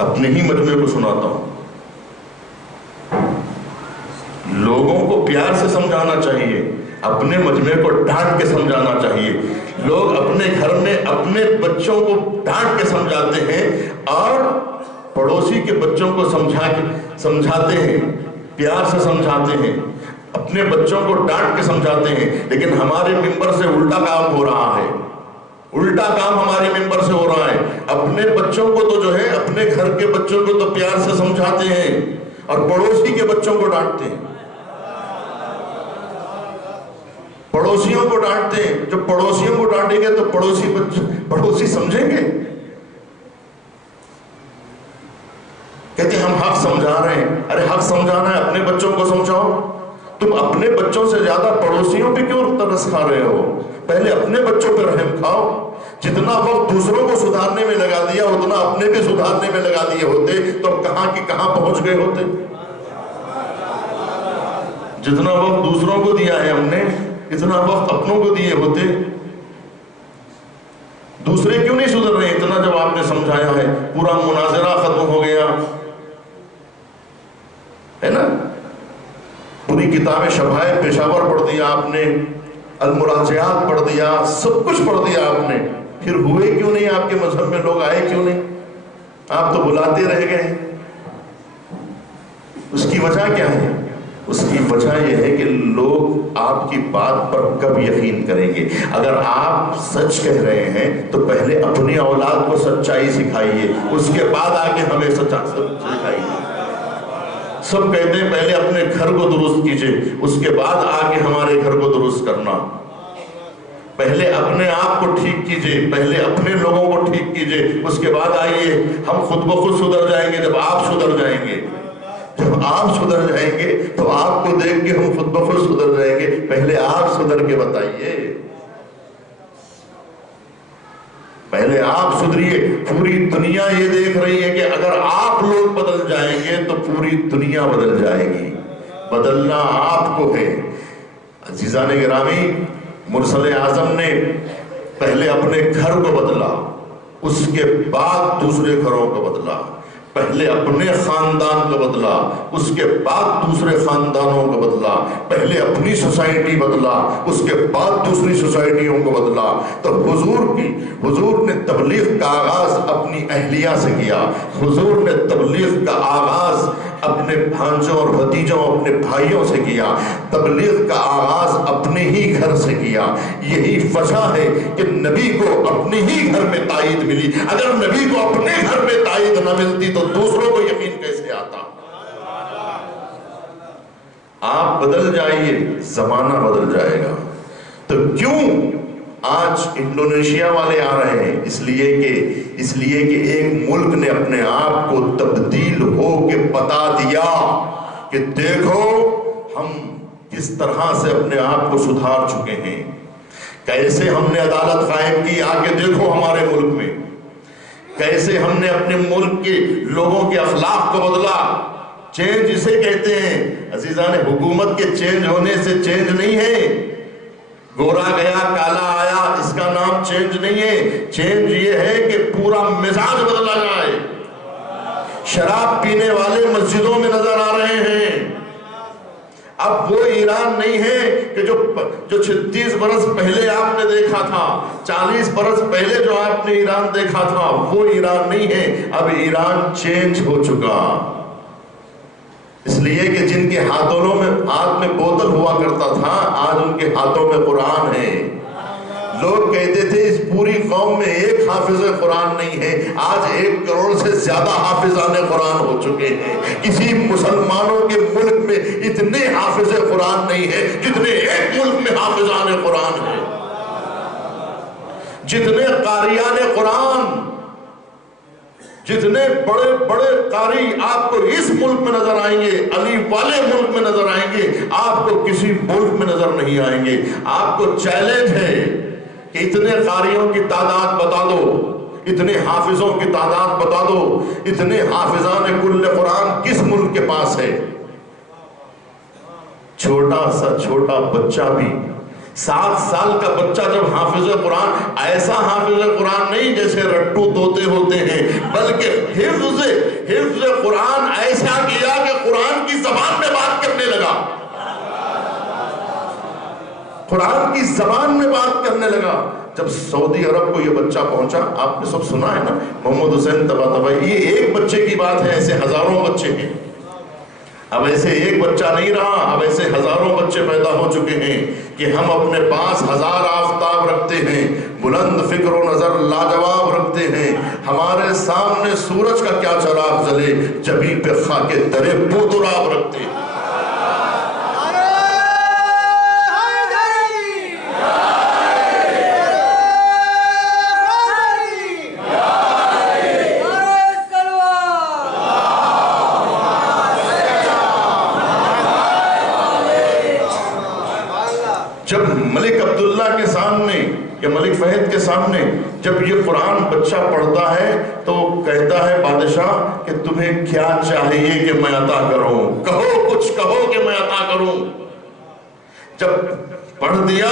اپنے ہی مجمع کو سناتا ہوں. لوگوں کو پیار سے سمجھانا چاہیے، اپنے مجمع کو ڈانٹ کے سمجھانا چاہیے. لوگ اپنے گھر میں اپنے بچوں کو ڈانٹ کے سمجھاتے ہیں اور پڑوسی کے بچوں کو سمجھاتے ہیں، پیار سے سمجھاتے ہیں، اپنے بچوں کو ڈانٹ کے سمجھاتے ہیں. لیکن ہمارے ممبر سے الٹا کام ہو رہا ہے، الٹا کام ہمارے ممبر سے ہو رہا ہے. اپنے بچوں کو تو جو ہے، اپنے گھر کے بچوں کو تو پیار سے سمجھاتے ہیں اور پڑوسی کے بچوں کو ڈانٹتے ہیں، پڑوسیوں کو ڈانٹتے ہیں. جب پڑوسیوں کو ڈانٹیں گے تو پڑوسی سمجھیں گے. کہتے ہیں ہم حق سمجھا رہے ہیں. ارے حق سمجھانا ہے اپنے بچوں کو سمجھاؤ. تم اپنے بچوں سے زیادہ پڑوسیوں پہ کیوں ترس کھا رہے ہو؟ پہلے اپنے بچوں پہ رحم کھاؤ. جتنا وقت دوسروں کو سدھارنے میں لگا دیا اتنا اپنے بھی سدھارنے میں لگا دیے ہوتے تو کہاں کی کہاں پہنچ گئے ہوتے. جتنا وقت دوسروں کو دیا ہے ہم نے، اتنا وقت اپنوں کو دیے ہوتے. دوسرے کیوں نہیں سدھر رہے؟ اتنا جب آپ نے سمجھایا ہے، پورا مناظرہ ختم ہو گیا ہے نا، پوری کتاب شفائے پیشاور پڑھ دیا آپ نے، المراجعات پڑھ دیا، سب کچھ پڑھ دیا آپ نے، پھر ہوئے کیوں نہیں؟ آپ کے مذہب میں لوگ آئے کیوں نہیں؟ آپ تو بلاتے رہ گئے. اس کی وجہ کیا ہے؟ اس کی وجہ یہ ہے کہ لوگ آپ کی بات پر کب یقین کریں گے؟ اگر آپ سچ کہہ رہے ہیں تو پہلے اپنی اولاد کو سچائی سکھائیے، اس کے بعد آگے ہمیں سچائی سکھائیے. سب کہتے ہیں پہلے اپنے گھر کو درست کیجئے، اس کے بعد آگے ہمارے گھر کو درست کرنا. پہلے اپنے آپ کو ٹھیک کیجئے، پہلے اپنے لوگوں کو ٹھیک کیجئے، اس کے بعد آئیے ہم خود بخود سدھر جائیں گے. جب آپ سدھر جائیں گے، جب آپ سدھر جائیں گے تو آپ کو دیکھ کے ہم خود بخود سدھر جائیں گے. پہلے آپ سدھر کے بتائیے. پہلے آپ سدھریے. پوری دنیا یہ دیکھ رہی ہے کہ اگر آپ لوگ بدل جائیں گے تو پوری دنیا بدل جائے گی. بدلنا آپ کو ہے. عزیزان گرامی، مرسل اعظم نے پہلے اپنے گھر کو بدلا، اس کے بعد دوسرے گھروں کو بدلا. پہلے اپنے خاندان کو بدلا، اس کے بعد دوسرے خاندانوں کو بدلا. پہلے اپنی سوسائٹی بدلا، اس کے بعد دوسری سوسائٹیوں کو بدلا. تو حضور نے تبلیغ کا آغاز اپنی اہلیہ سے کیا. حضور نے تبلیغ کا آغاز اپنے بھانجوں اور بھتیجوں، اپنے بھائیوں سے کیا. تبلیغ کا آغاز اپنے ہی گھر سے کیا. یہی وجہ ہے کہ نبی کو اپنے ہی گھر میں تائید ملی. اگر نبی کو اپنے گھر میں تائید نہ ملتی تو دوسروں کو یقین کیسے آتا؟ آپ بدل جائیے، زمانہ بدل جائے گا. تو کیوں آج انڈونیشیا والے آ رہے ہیں؟ اس لیے کہ ایک ملک نے اپنے آپ کو تبدیل ہو کے بتا دیا کہ دیکھو ہم کس طرح سے اپنے آپ کو سدھار چکے ہیں، کیسے ہم نے عدالت قائم کی. آگے دیکھو ہمارے ملک میں کیسے ہم نے اپنے ملک کے لوگوں کے اخلاق کو بدلا. چینج اسے کہتے ہیں عزیزان. حکومت کے چینج ہونے سے چینج نہیں ہے. گورا گیا کالا آیا، اس کا نام چینج نہیں ہے. چینج یہ ہے کہ پورا مزاج بدلا جائے. شراب پینے والے مسجدوں میں نظر آ رہے ہیں. اب وہ ایران نہیں ہے کہ جو 36 برس پہلے آپ نے دیکھا تھا، 40 برس پہلے جو آپ نے ایران دیکھا تھا، وہ ایران نہیں ہے. اب ایران چینج ہو چکا. اس لیے کہ جن کے ہاتھ میں بوتل ہوا کرتا تھا، آج ان کے ہاتھوں میں قرآن ہے. لوگ کہتے تھے اس پوری قوم میں ایک حافظ قرآن نہیں ہے. آج 1 کروڑ سے زیادہ حافظان قرآن ہو چکے ہیں. کسی مسلمانوں کے ملک میں اتنے حافظ قرآن نہیں ہے جتنے ایک ملک میں حافظان قرآن ہیں. جتنے قاریان قرآن، جتنے بڑے بڑے قاری آپ کو اس ملک میں نظر آئیں گے، علی والے ملک میں نظر آئیں گے، آپ کو کسی ملک میں نظر نہیں آئیں گے. آپ کو چیلنج ہے کہ اتنے قاریوں کی تعداد بتا دو، اتنے حافظوں کی تعداد بتا دو، اتنے حافظان کل قرآن کس ملک کے پاس ہے. چھوٹا بچہ بھی 7 سال کا بچہ جب حافظ قرآن، ایسا حافظ قرآن نہیں جیسے رٹو طوطے ہوتے ہیں، بلکہ حفظ قرآن ایسا کیا کہ قرآن کی زبان میں بات کرنے لگا. قرآن کی زبان میں بات کرنے لگا. جب سعودی عرب کو یہ بچہ پہنچا، آپ نے سب سنا ہے نا، محمد حسین طباطبائی. یہ ایک بچے کی بات ہے، ایسے ہزاروں بچے ہیں. اب ایسے ایک بچہ نہیں رہا، اب ایسے ہزاروں بچے پیدا ہو چکے ہیں کہ ہم اپنے پاس 1000 آفتاب رکھتے ہیں، بلند فکر و نظر لاجواب رکھتے ہیں. ہمارے سامنے سورج کا کیا چراغ جلے، جبین پہ خاک درے بودراب رکھتے ہیں. جب ملک عبداللہ کے سامنے یا ملک فہد کے سامنے جب یہ قرآن بچہ پڑھتا ہے تو کہتا ہے بادشاہ کہ تمہیں کیا چاہیے کہ میں عطا کروں، کہو کچھ کہو کہ میں عطا کروں. جب پڑھ دیا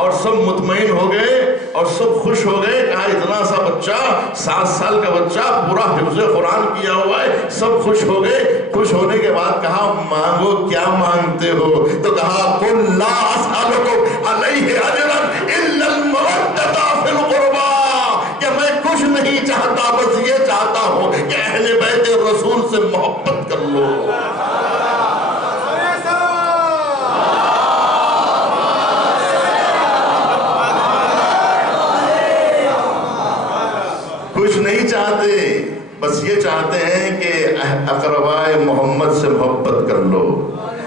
اور سب مطمئن ہو گئے اور سب خوش ہو گئے. کہا اتنا سا بچہ، 7 سال کا بچہ، پورا حفظ قرآن کیا ہوا ہے. سب خوش ہو گئے. خوش ہونے کے بعد کہا مانگو، کیا مانگتے ہو؟ تو کہا قل لا اسألکم علیہ اجرا الا المودۃ فی القربى، کہ میں کچھ نہیں چاہتا، بس یہ چاہتا ہوں کہ اہل بیت رسول سے محبت کر لو. کچھ نہیں چاہتے، بس یہ چاہتے ہیں کہ اقربائے محمد سے محبت کر لو،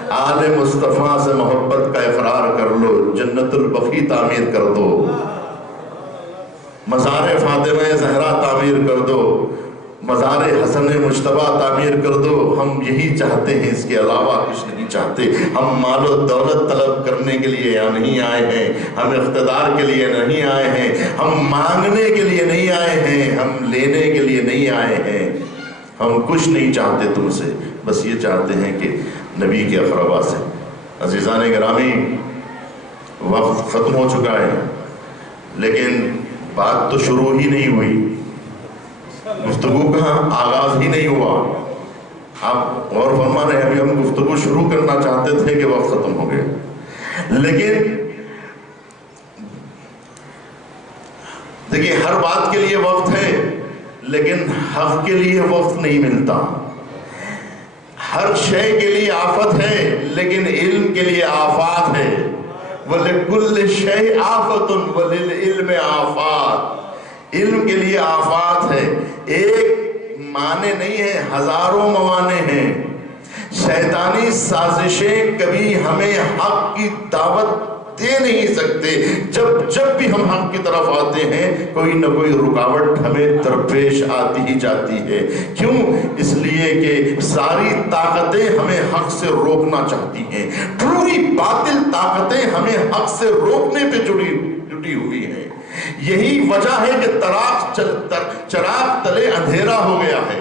آل مصطفیٰ سے محبت کا اقرار کر لو، جنت البقیع تعمیر کر دو، مزار فاطمہ زہرا تعمیر کر دو، مزار حسن مجتبیٰ تعمیر کر دو، ہم یہی چاہتے ہیں، اس کے علاوہ کچھ نہیں چاہتے۔ ہم مال و دولت طلب کرنے کے لیے یہاں نہیں آئے ہیں، ہم اقتدار کے لیے نہیں آئے ہیں، ہم مانگنے کے لیے نہیں آئے ہیں، ہم لینے کے لیے نہیں آئے ہیں، ہم کچھ نہیں چاہتے تم سے، بس یہ چاہتے ہیں کہ نبی کے اقربا سے۔ عزیزان گرامی، وقت ختم ہو چکا ہے، لیکن بات تو شروع ہی نہیں ہوئی، گفتگو کا آغاز ہی نہیں ہوا۔ آپ غور فرما رہے ہیں، ابھی ہم گفتگو شروع کرنا چاہتے تھے کہ وقت ختم ہو گیا۔ لیکن دیکھیے، ہر بات کے لیے وقت ہے، لیکن حق کے لیے وقت نہیں ملتا۔ ہر شے کے لیے آفت ہے، لیکن علم کے لیے آفات ہے۔ وَلِكُلِّ شَيْءٍ آفَةٌ وَلِلْعِلْمِ آفات۔ علم کے لیے آفات ہے، ایک معنی نہیں ہے، ہزاروں موانع ہیں۔ شیطانی سازشیں کبھی ہمیں حق کی دعوت دے نہیں سکتے۔ جب بھی ہم حق کی طرف آتے ہیں، کوئی نہ کوئی رکاوٹ ہمیں درپیش آتی ہی جاتی ہے۔ کیوں؟ اس لیے کہ ساری طاقتیں ہمیں حق سے روکنا چاہتی ہیں، پوری باطل طاقتیں ہمیں حق سے روکنے پہ جٹی ہوئی ہیں۔ یہی وجہ ہے کہ چراغ تلے اندھیرا ہو گیا ہے۔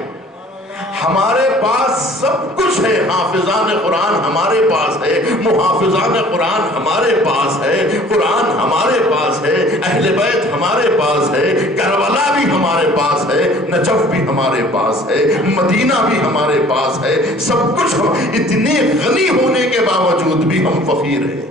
ہمارے پاس سب کچھ ہے، حافظان قرآن ہمارے پاس ہے، محافظان قرآن ہمارے پاس ہے، قرآن ہمارے پاس ہے، اہل بیت ہمارے پاس ہے، کربلا بھی ہمارے پاس ہے، نجف بھی ہمارے پاس ہے، مدینہ بھی ہمارے پاس ہے، سب کچھ اتنے غنی ہونے کے باوجود بھی ہم فقیر ہیں۔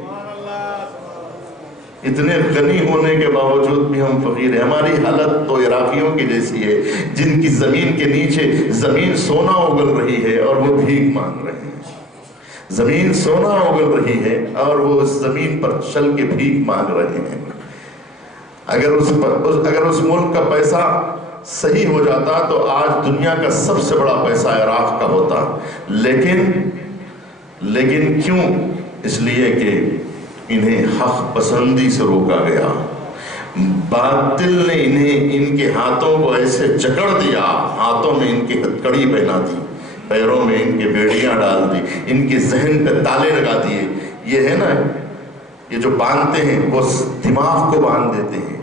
اتنے غنی ہونے کے باوجود بھی ہم فقیر ہیں۔ ہماری حالت تو عراقیوں کی جیسی ہے، جن کی زمین کے نیچے زمین سونا اگل رہی ہے اور وہ بھیک مانگ رہے ہیں۔ زمین سونا اگل رہی ہے اور وہ اس زمین پر چل کے بھیک مانگ رہے ہیں۔ اگر اس ملک کا پیسہ صحیح ہو جاتا تو آج دنیا کا سب سے بڑا پیسہ عراق کا ہوتا، لیکن کیوں؟ اس لیے کہ انہیں حق پسندی سے روکا گیا۔ باطل نے ان کے ہاتھوں کو ایسے جکڑ دیا، ہاتھوں میں ان کی ہتھکڑی پہنا دی، پیروں میں ان کے بیڑیاں ڈال دی، ان کے ذہن پہ تالے لگا دیے۔ یہ ہے نا، یہ جو باندھتے ہیں وہ دماغ کو باندھ دیتے ہیں،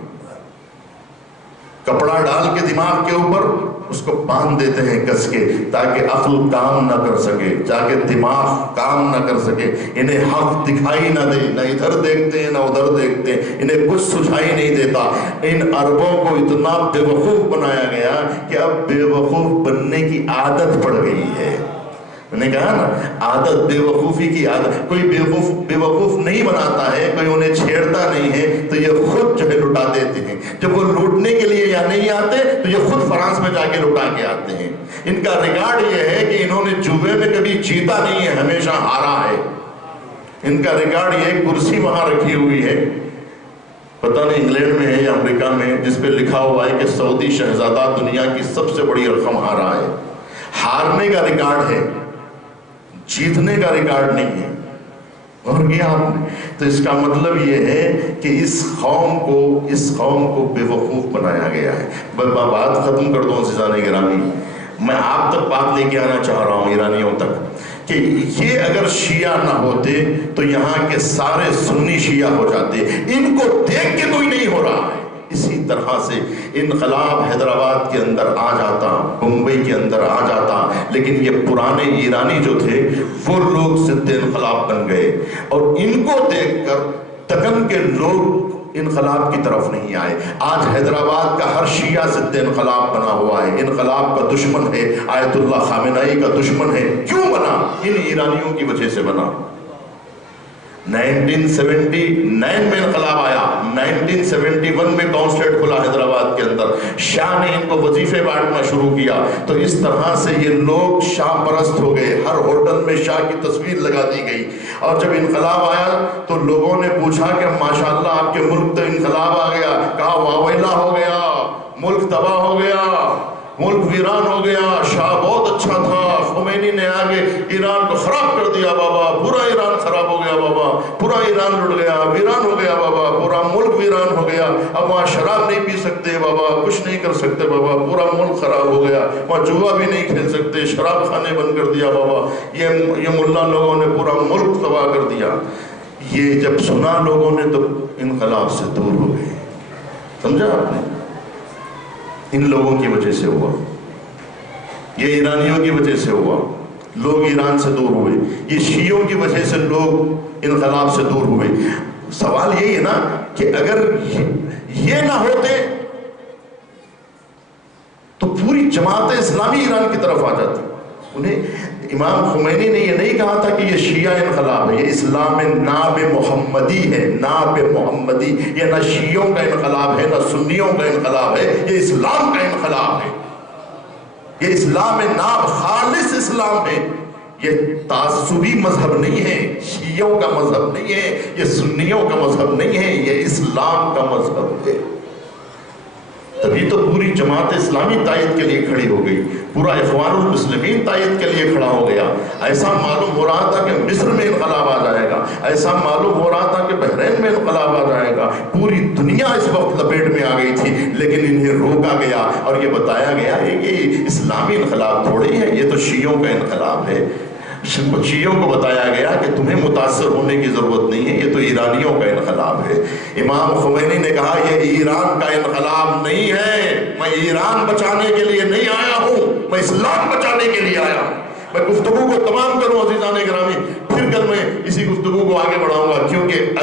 کپڑا ڈال کے دماغ کے اوپر اس کو باندھ دیتے ہیں کس کے، تاکہ عقل کام نہ کر سکے، تاکہ دماغ کام نہ کر سکے، انہیں حق دکھائی نہ دے، نہ ادھر دیکھتے ہیں نہ ادھر دیکھتے ہیں، انہیں کچھ سجھائی نہیں دیتا۔ ان عربوں کو اتنا بے وقوف بنایا گیا کہ اب بے وقوف بننے کی عادت پڑ گئی ہے۔ میں نے کہا نا، عادت، بے وقوفی کی عادت۔ کوئی بے وقوف نہیں بناتا ہے، کوئی انہیں چھیڑتا نہیں ہے، تو یہ خود جو ہے لٹا دیتے ہیں۔ جب وہ لوٹنے کے لیے یا نہیں آتے تو یہ خود فرانس میں جا کے لٹا کے آتے ہیں۔ ان کا ریکارڈ یہ ہے کہ انہوں نے جوے میں کبھی جیتا نہیں ہے، ہمیشہ ہارا ہے۔ ان کا ریکارڈ یہ، کرسی وہاں رکھی ہوئی ہے، پتہ نہیں انگلینڈ میں ہے یا امریکہ میں، جس پہ لکھا ہوا ہے کہ سعودی شہزادہ دنیا کی سب سے بڑی رقم ہارا ہے۔ ہارنے کا ریکارڈ ہے، جیتنے کا ریکارڈ نہیں ہے۔ اور کیا آپ نے، تو اس کا مطلب یہ ہے کہ اس قوم کو بے وقوف بنایا گیا ہے۔ بات ختم کر دوں عزیزان گرامی، میں آپ تک بات لے کے آنا چاہ رہا ہوں، ایرانیوں تک، کہ یہ اگر شیعہ نہ ہوتے تو یہاں کے سارے سنی شیعہ ہو جاتے۔ ان کو دیکھ کے کوئی نہیں ہو رہا ہے۔ اسی طرح سے انقلاب حیدرآباد کے اندر آ جاتا، ممبئی کے اندر آ جاتا، لیکن یہ پرانے ایرانی جو تھے وہ لوگ ضد انقلاب بن گئے، اور ان کو دیکھ کر دکن کے لوگ انقلاب کی طرف نہیں آئے۔ آج حیدرآباد کا ہر شیعہ ضد انقلاب بنا ہوا ہے، انقلاب کا دشمن ہے، آیت اللہ خامنائی کا دشمن ہے۔ کیوں بنا؟ ان ایرانیوں کی وجہ سے بنا۔ 1979 میں انقلاب آیا، 1971 میں کانسلیٹ کھلا حیدرآباد کے اندر، شاہ نے ان کو وظیفے بانٹنا شروع کیا، تو اس طرح سے یہ لوگ شاہ پرست ہو گئے، ہر ہوٹل میں شاہ کی تصویر لگا دی گئی۔ اور جب انقلاب آیا تو لوگوں نے پوچھا کہ ماشاءاللہ آپ کے ملک تو انقلاب آ گیا، کہا واویلا ہو گیا، ملک تباہ ہو گیا، ملک ویران ہو گیا، شاہ بہت اچھا تھا، خمینی نے آگے ایران کو خراب کر دیا بابا، پورا ایران خراب ہو گیا بابا، پورا ایران لٹ گیا، ویران ہو گیا بابا، پورا ملک ویران ہو گیا، اب وہاں شراب نہیں پی سکتے بابا، کچھ نہیں کر سکتے بابا، پورا ملک خراب ہو گیا، وہاں جوا بھی نہیں کھیل سکتے، شراب خانے بند کر دیا بابا، یہ ملا لوگوں نے پورا ملک تباہ کر دیا۔ یہ جب سنا لوگوں نے تو انقلاب سے دور ہو گئے۔ سمجھا آپ نے؟ ان لوگوں کی وجہ سے ہوا، یہ ایرانیوں کی وجہ سے ہوا، لوگ ایران سے دور ہوئے، یہ شیعوں کی وجہ سے لوگ انقلاب سے دور ہوئے۔ سوال یہی ہے نا کہ اگر یہ نہ ہوتے تو پوری جماعت اسلامی ایران کی طرف آ جاتی۔ انہیں امام خمینی نے یہ نہیں کہا تھا کہ یہ شیعہ انقلاب ہے، یہ اسلام ناب محمدی ہے، ناب محمدی، یہ نہ شیعوں کا انقلاب ہے نہ سنیوں کا انقلاب ہے، یہ اسلام کا انقلاب ہے، یہ اسلام ناب خالص اسلام ہے، یہ تعصبی مذہب نہیں ہے، شیعوں کا مذہب نہیں ہے، یہ سنیوں کا مذہب نہیں ہے، یہ اسلام کا مذہب ہے۔ تبھی تو پوری جماعت اسلامی تائید کے لیے کھڑی ہو گئی، پورا اخوان المسلمین تائید کے لیے کھڑا ہو گیا۔ ایسا معلوم ہو رہا تھا کہ مصر میں انقلاب آ جائے گا، ایسا معلوم ہو رہا تھا کہ بحرین میں انقلاب آ جائے گا، پوری دنیا اس وقت لپیٹ میں آ گئی تھی، لیکن انہیں روکا گیا اور یہ بتایا گیا ہے کہ یہ اسلامی انقلاب تھوڑی ہے، یہ تو شیعوں کا انقلاب ہے۔ شیعوں کو بتایا گیا کہ تمہیں متاثر ہونے کی ضرورت نہیں ہے، یہ تو ایرانیوں کا انقلاب ہے۔ امام خمینی نے کہا یہ ایران کا انقلاب نہیں ہے، میں ایران بچانے کے لیے نہیں آیا ہوں، میں اسلام بچانے کے لیے آیا ہوں۔ میں گفتگو کو تمام کروں عزیزان گرامی، پھر کل میں اسی گفتگو کو آگے بڑھاؤں گا، کیونکہ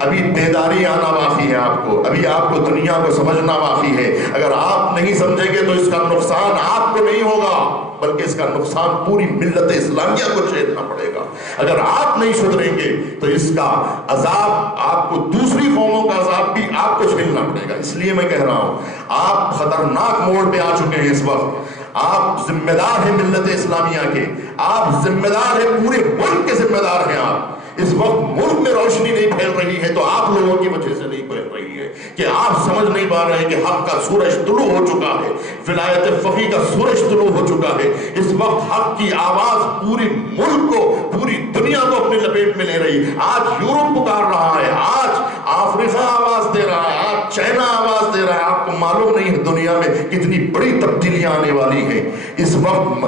ابھی بیداری آنا باقی ہے، آپ کو ابھی آپ کو دنیا کو سمجھنا باقی ہے۔ اگر آپ نہیں سمجھیں گے تو اس کا نقصان آپ کو نہیں ہوگا، بلکہ اس کا نقصان پوری ملت اسلامیہ کو جھیلنا پڑے گا۔ اگر آپ نہیں سدھریں گے تو اس کا عذاب آپ کو، دوسری قوموں کا عذاب بھی آپ کو جھیلنا پڑے گا۔ اس لیے میں کہہ رہا ہوں آپ خطرناک موڑ پہ آ چکے ہیں، اس وقت آپ ذمہ دار ہیں ملت اسلامیہ کے، آپ ذمہ دار ہیں، پورے ملک کے ذمہ دار ہیں آپ۔ اس وقت ملک میں روشنی نہیں پھیل رہی ہے تو آپ لوگوں کی وجہ سے نہیں پھیل رہی ہے کہ آپ سمجھ نہیں پا رہے ہیں کہ حق کا سورج طلوع ہو چکا ہے، ولایت فقیہ کا سورج طلوع ہو چکا ہے۔ اس وقت حق کی آواز پوری ملک کو، پوری دنیا کو اپنی لپیٹ میں لے رہی۔ آج یورپ پکار رہا ہے، آج افریقہ آواز دے رہا ہے، آج چائنا آواز دے رہا ہے۔ آپ کو معلوم نہیں ہے دنیا میں کتنی بڑی تبدیلیاں آنے والی ہیں۔ اس وقت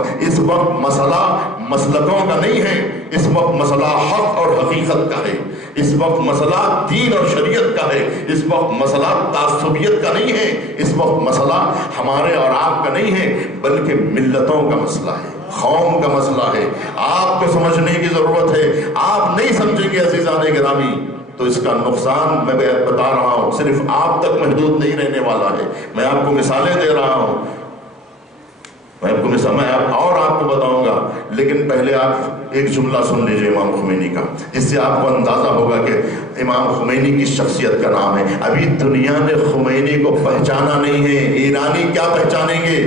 مسئلہ مسلکوں کا نہیں ہے، اس وقت مسئلہ حق اور حقیقت کا ہے، اس وقت مسئلہ دین اور شریعت کا ہے، اس وقت مسئلہ تعصبیت کا نہیں ہے، اس وقت مسئلہ ہمارے اور آپ کا نہیں ہے، بلکہ ملتوں کا مسئلہ ہے، قوم کا مسئلہ ہے۔ آپ کو سمجھنے کی ضرورت ہے، آپ نہیں سمجھیں گے عزیزان گرامی تو اس کا نقصان میں بتا رہا ہوں صرف آپ تک محدود نہیں رہنے والا ہے۔ میں آپ کو مثالیں دے رہا ہوں، میں اور آپ کو بتاؤں گا، لیکن پہلے آپ ایک جملہ سن لیجئے امام خمینی کا، جس سے آپ کو اندازہ ہوگا کہ امام خمینی کی شخصیت کا نام ہے۔ ابھی دنیا نے خمینی کو پہچانا نہیں ہے، ایرانی کیا پہچانیں گے؟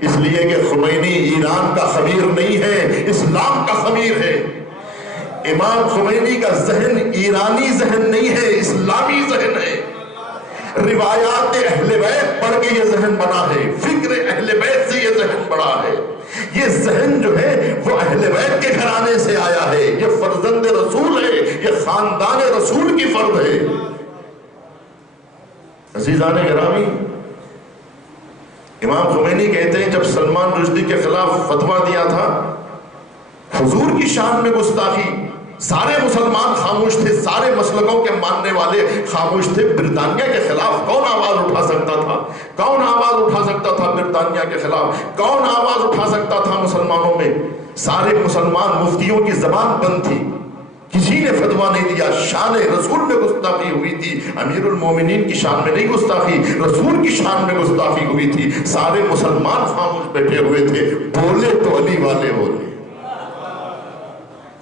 اس لیے کہ خمینی ایران کا خمیر نہیں ہے، اسلام کا خمیر ہے۔ امام خمینی کا ذہن ایرانی ذہن نہیں ہے، اسلامی ذہن ہے۔ روایات اہل بیت پڑھ کے یہ ذہن بنا ہے، فکر اہل بیت سے یہ ذہن بڑا ہے۔ یہ ذہن جو ہے وہ اہل بیت کے گھرانے سے آیا ہے، یہ فرزند رسول ہے، یہ خاندان رسول کی فرد ہے۔ عزیزان گرامی، امام خمینی کہتے ہیں جب سلمان رشدی کے خلاف فتویٰ دیا تھا، حضور کی شان میں گستاخی، سارے مسلمان خاموش تھے، سارے مسلکوں کے ماننے والے خاموش تھے۔ برطانیہ کے خلاف کون آواز اٹھا سکتا تھا؟ کون آواز اٹھا سکتا تھا برطانیہ کے خلاف؟ کون آواز اٹھا سکتا تھا مسلمانوں میں؟ سارے مسلمان مفتیوں کی زبان بند تھی، کسی نے فتویٰ نہیں دیا۔ شان رسول میں گستاخی ہوئی تھی، امیر المومنین کی شان میں نہیں گستاخی، رسول کی شان میں گستاخی ہوئی تھی۔ سارے مسلمان خاموش بیٹھے ہوئے تھے، بولے تو علی والے بولے۔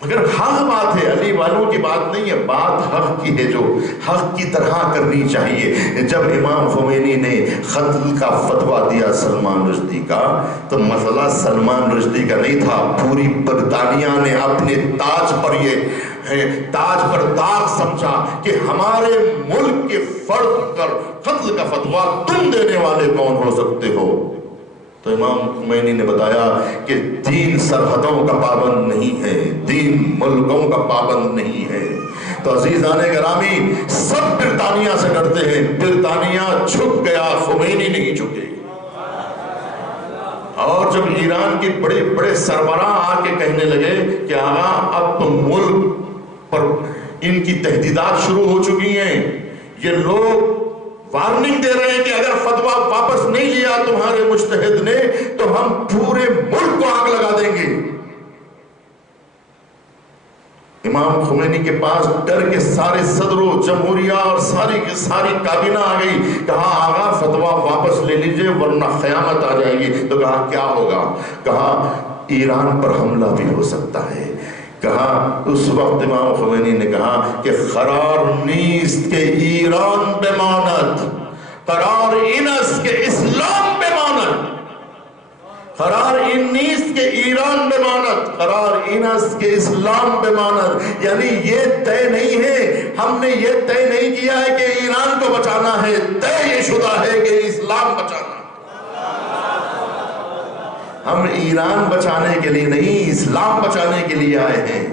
مگر حق بات ہے، علی والوں کی بات نہیں ہے، بات حق کی ہے جو حق کی طرح کرنی چاہیے۔ جب امام خمینی نے قتل کا فتویٰ دیا سلمان رشدی کا، تو مسئلہ سلمان رشدی کا نہیں تھا، پوری برطانیہ نے اپنے تاج پر داغ سمجھا کہ ہمارے ملک کے فرد پر قتل کا فتویٰ تم دینے والے کون ہو سکتے ہو؟ تو امام خمینی نے بتایا کہ دین سرحدوں کا پابند نہیں ہے، دین ملکوں کا پابند نہیں ہے۔ تو عزیزان گرامی، سب برطانیہ سے ڈرتے ہیں، برطانیہ جھک گیا، خمینی نہیں جھکے۔ اور جب ایران کے بڑے بڑے سربراہ آ کے کہنے لگے کہ آقا اب تو ملک پر ان کی تہدیدات شروع ہو چکی ہیں، یہ لوگ وارننگ دے رہے ہیں کہ اگر فتویٰ واپس نہیں لیا تمہارے مجتہد نے تو ہم پورے ملک کو آگ لگا دیں گے۔ امام خمینی کے پاس ڈر کے سارے صدر و جمہوریہ اور ساری کی ساری کابینہ آ گئی۔ کہا آقا فتویٰ واپس لے لیجئے ورنہ قیامت آ جائے گی۔ تو کہا کیا ہوگا؟ کہا ایران پر حملہ بھی ہو سکتا ہے۔ کہا اس وقت امام خمینی نے کہا کہ قرار نیست کہ ایران بماند، قرار این است کہ اسلام بماند، قرار این نیست کہ ایران بماند، قرار این است کہ اسلام بماند۔ یعنی یہ طے نہیں ہے، ہم نے یہ طے نہیں کیا ہے کہ ایران کو بچانا ہے، طے یہ شدہ ہے کہ اسلام بچانا۔ ہم ایران بچانے کے لیے نہیں، اسلام بچانے کے لیے آئے ہیں۔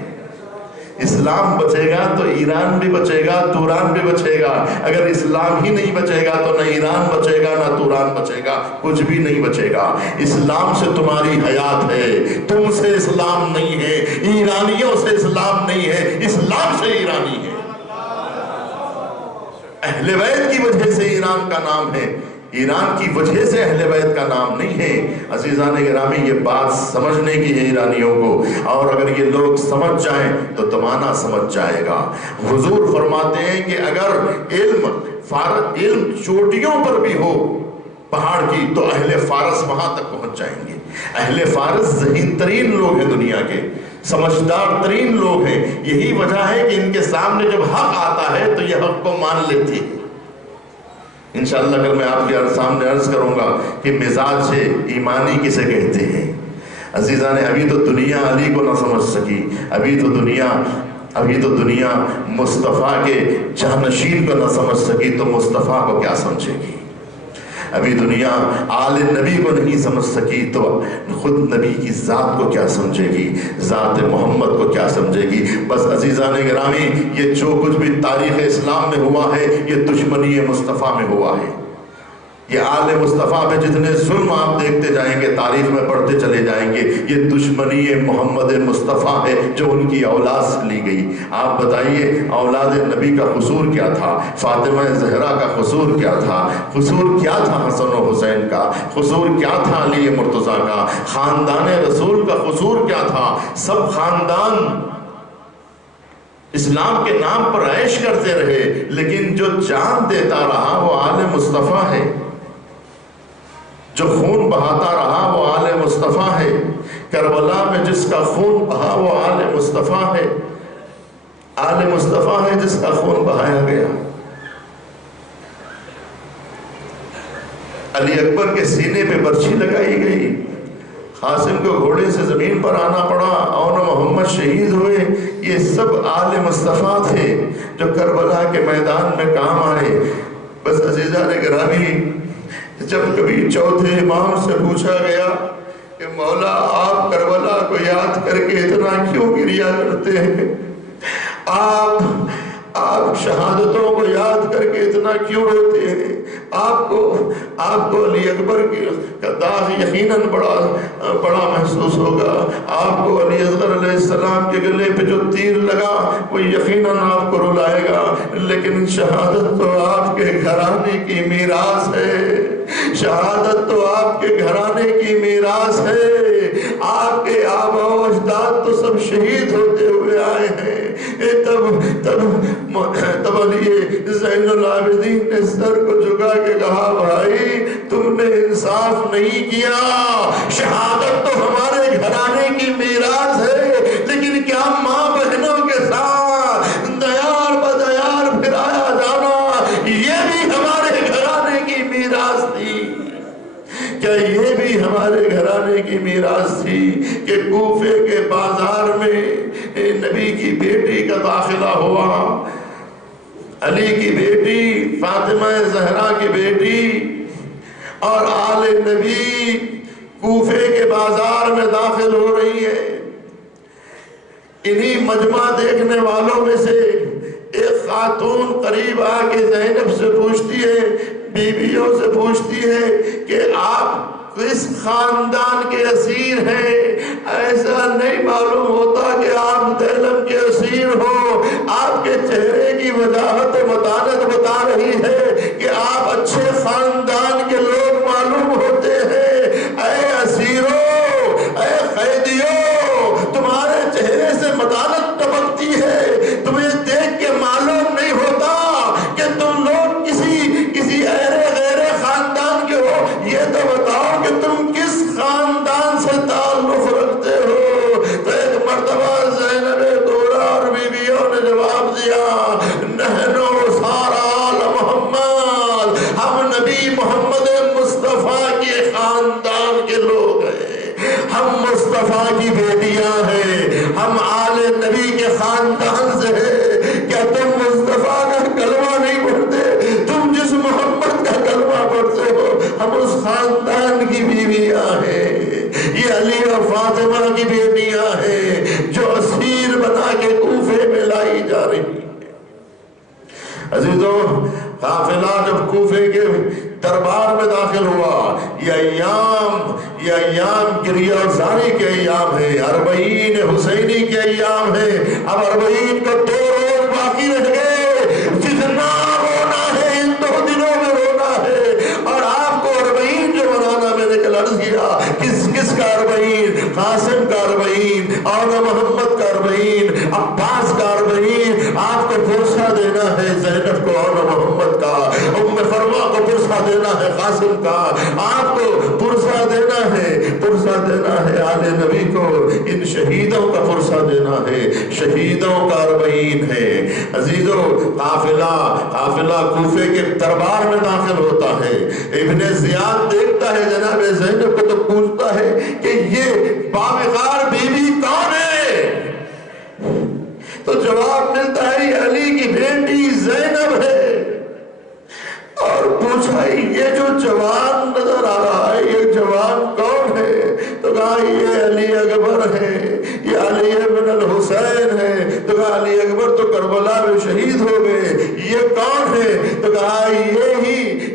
اسلام بچے گا تو ایران بھی بچے گا، توران بھی بچے گا۔ اگر اسلام ہی نہیں بچے گا تو نہ ایران بچے گا نہ توران بچے گا، کچھ بھی نہیں بچے گا۔ اسلام سے تمہاری حیات ہے، تم سے اسلام نہیں ہے، ایرانیوں سے اسلام نہیں ہے، اسلام سے ایرانی ہے۔ اہل بیت کی وجہ سے ایران کا نام ہے، ایران کی وجہ سے اہل بیت کا نام نہیں ہے۔ عزیزان گرامی، یہ بات سمجھنے کی ہے ایرانیوں کو، اور اگر یہ لوگ سمجھ جائیں تو زمانہ سمجھ جائے گا۔ حضور فرماتے ہیں کہ اگر علم چوٹیوں پر بھی ہو پہاڑ کی تو اہل فارس وہاں تک پہنچ جائیں گے۔ اہل فارس ذہین ترین لوگ ہیں دنیا کے، سمجھدار ترین لوگ ہیں۔ یہی وجہ ہے کہ ان کے سامنے جب حق آتا ہے تو یہ حق کو مان لیتے ہیں۔ انشاءاللہ کل میں آپ کے سامنے عرض کروں گا کہ مزاج ایمانی کسے کہتے ہیں۔ عزیزان، ابھی تو دنیا علی کو نہ سمجھ سکی، ابھی تو دنیا مصطفیٰ کے جانشین کو نہ سمجھ سکی تو مصطفیٰ کو کیا سمجھے گی؟ ابھی دنیا آل نبی کو نہیں سمجھ سکی تو خود نبی کی ذات کو کیا سمجھے گی، ذات محمد کو کیا سمجھے گی؟ بس عزیزان گرامی، یہ جو کچھ بھی تاریخ اسلام میں ہوا ہے یہ دشمنی مصطفیٰ میں ہوا ہے۔ یہ آل مصطفیٰ پہ جتنے ظلم آپ دیکھتے جائیں گے، تاریخ میں پڑھتے چلے جائیں گے، یہ دشمنی محمد مصطفیٰ ہے جو ان کی اولاد سے لی گئی۔ آپ بتائیے اولاد نبی کا قصور کیا تھا؟ فاطمہ زہرا کا قصور کیا تھا؟ قصور کیا تھا حسن و حسین کا؟ قصور کیا تھا علی مرتضیٰ کا؟ خاندان رسول کا قصور کیا تھا؟ سب خاندان اسلام کے نام پر عیش کرتے رہے، لیکن جو جان دیتا رہا وہ آل مصطفیٰ ہے، جو خون بہاتا رہا وہ آل مصطفیٰ ہے۔ کربلا میں جس کا خون بہا وہ آل مصطفیٰ ہے، آل مصطفیٰ ہے جس کا خون بہایا گیا۔ علی اکبر کے سینے پہ برچھی لگائی گئی، قاسم کو گھوڑے سے زمین پر آنا پڑا، اور محمد شہید ہوئے۔ یہ سب آل مصطفیٰ تھے جو کربلا کے میدان میں کام آئے۔ بس عزیزان گرامی، جب کبھی چوتھے امام سے پوچھا گیا کہ مولا آپ کربلا کو یاد کر کے اتنا کیوں گریا کرتے ہیں، آپ شہادتوں کو یاد کر کے اتنا کیوں روتے ہیں؟ آپ کو علی اکبر کا داغ یقیناً بڑا محسوس ہوگا۔ آپ کو علی اصغر علیہ السلام کے گلے پہ جو تیر لگا وہ یقیناً آپ کو رلائے گا، لیکن شہادت تو آپ کے گھرانے کی میراث ہے، شہادت تو آپ کے گھرانے کی میراث ہے۔ آپ کے آبا و اجداد تو سب شہید ہوتے ہوئے آئے ہیں۔ تب علی زین العابدین نے سر کو جھکا کے کہا بھائی تم نے انصاف نہیں کیا، شہادت تو ہمارے گھرانے کی میراث ہے، لیکن کیا ماں بہنوں کے ساتھ دیار بدیار پھرایا جانا یہ بھی ہمارے گھرانے کی میراث تھی؟ کیا یہ بھی ہمارے گھرانے کی میراث تھی کہ کوفے کے بازار میں نبی کی بیٹی کا داخلہ ہوا، علی کی بیٹی، فاطمہ زہرا کی بیٹی، اور آل نبی کوفے کے بازار میں داخل ہو رہی ہے۔ انہی مجمع دیکھنے والوں میں سے ایک خاتون قریب آ کے زینب سے پوچھتی ہے، بیویوں سے پوچھتی ہے کہ آپ کس خاندان کے اسیر ہیں؟ ایسا نہیں معلوم ہوتا کہ آپ دیلم کے اسیر ہو، آپ کے چہرے کی وجاہت و متانت بتا رہی ہے کہ آپ اچھے خاندان کے لوگ معلوم ہوتے ہیں۔ اے اسیروں، اے قیدیوں، تمہارے چہرے سے متانت ٹپکتی ہے، تمہیں دیکھ کے معلوم نہیں ہوتا کہ تم لوگ کسی غیر خاندان کے ہو۔ یہ تو بتاؤ کہ تم کس خاندان سے تعلق رکھتے ہو؟ تو ایک مرتبہ زینب گورا اور بیویوں نے جواب دیا، نحنو سارا آل محمد، ہم نبی محمد مصطفیٰ کے خاندان کے لوگ ہیں، ہم مصطفیٰ کی بیٹیاں ہیں، ہم آل نبی کے خاندان سے ہیں۔ کیا تم مصطفیٰ کا کلمہ نہیں پڑھتے؟ تم جس محمد کا کلمہ پڑھتے ہو، ہم اس خاندان کی بیویاں ہیں۔ یہ علی اور فاطمہ کی بیٹیاں ہیں جو اسیر بنا کے کوفے میں لائی جا رہی ہیں۔ عزیزو، قافلہ جب کوفے کے دربار میں داخل ہوا، یہ ایام گریہ زاری کے ایام ہے، 40 حسینی کے ایام ہے۔ اب 40 کو 2 روز باقی رہ گئے، جتنا رونا ہے ان 2 دنوں میں رونا ہے۔ اور آپ کو 40 جو منانا، میں نے کل عرض کیا، کس کا 40؟ قاسم کا 40، اولا محمد کا 40، عباس کا 40۔ آپ کو پرسہ دینا ہے زینب کو، اولا محمد کا، ام فرما کو پرسہ دینا ہے قاسم کا، آپ کو پرسہ دینا ہے آل نبی کو، ان شہیدوں کا پرسہ دینا ہے، شہیدوں کا 40 ہے۔ عزیزو، قافلہ کوفے کے دربار میں داخل ہوتا ہے۔ ابن زیاد دیکھتا ہے جناب زینب کو تو پوچھتا ہے کہ یہ باوقار بیوی کون ہے؟ تو جواب ملتا ہے یہ علی کی بیٹی زینب ہے۔ اور پوچھا یہ جو جوان نظر آ رہا ہے، یہ جوان کون ہے؟ تو کہا یہ علی اکبر ہے، یہ علی بن الحسین ہے۔ تو کہا علی اکبر تو کربلا میں شہید ہو گئے، یہ کون ہے؟ تو کہا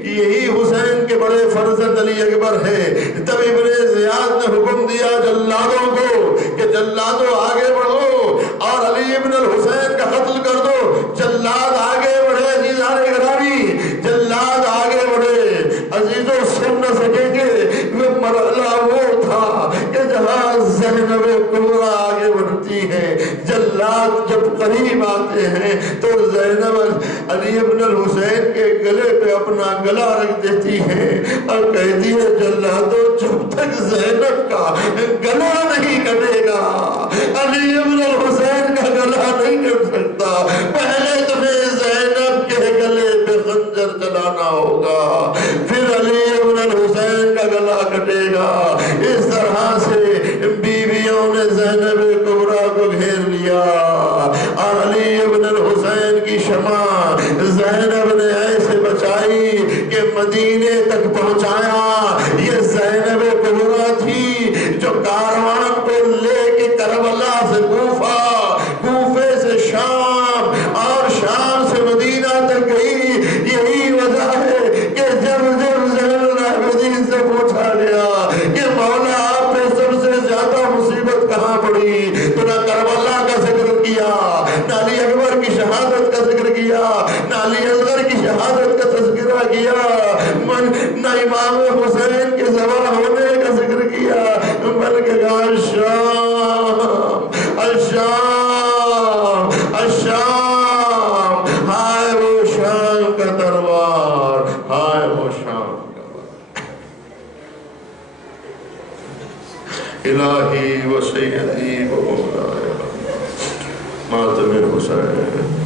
یہی حسین کے بڑے فرزند علی اکبر ہے۔ تب ابن زیاد نے حکم دیا جلادوں کو کہ جلادوں آگے بڑھو اور علی ابن الحسین کا قتل کر دو۔ جلاد آگے بڑھے، عزیزان گرامی، جلاد آگے بڑھے۔ عزیزوں، سن نہ سکیں گے، وہ مرحلہ وہ تھا کہ جہاں زینب کبریٰ آگے بڑھتی ہیں، جلاد جب قریب آتے ہیں تو زینب علی ابن الحسین کے گلے پہ اپنا گلا رکھ دیتی ہے اور کہتی ہے جلادوں، جب تک زینب کا گلا نہیں کٹے گا، علی ابن الحسین کا گلا نہیں کٹ سکتا۔ پہلے تمہیں زینب کے گلے پہ خنجر چلانا ہوگا، پھر علی ابن الحسین کا گلا کٹے گا۔ اس طرح سے بیویوں نے زینب کبریٰ کو گھیر لیا اور علی ابن الحسین کی شمع زینب نے ایسے بچائی کہ مدینے تک پہنچایا۔ یہ زینب کبریٰ تھی جو کاروان کو لے کے کربلا سے کوفے سے شام اور شام سے مدینہ تک گئی۔ یہی وجہ ہے کہ جب زین العابدین سے پوچھا گیا کہ مولا آپ پہ سب سے زیادہ مصیبت کہاں پڑی، تو نہ کربلا کا ذکر کیا، نہ علی اکبر کی شہادت کا ذکر کیا، نہ علی اصغر کی شہادت کا تذکرہ کیا، نہ امام حسین کے ذبح ہونے کا ذکر کیا، بلکہ کہا الشام، ہائے وہ شام کا تلوار، ہائے وہ شام کا الہی و سیدی و مولایا ماتم حسین۔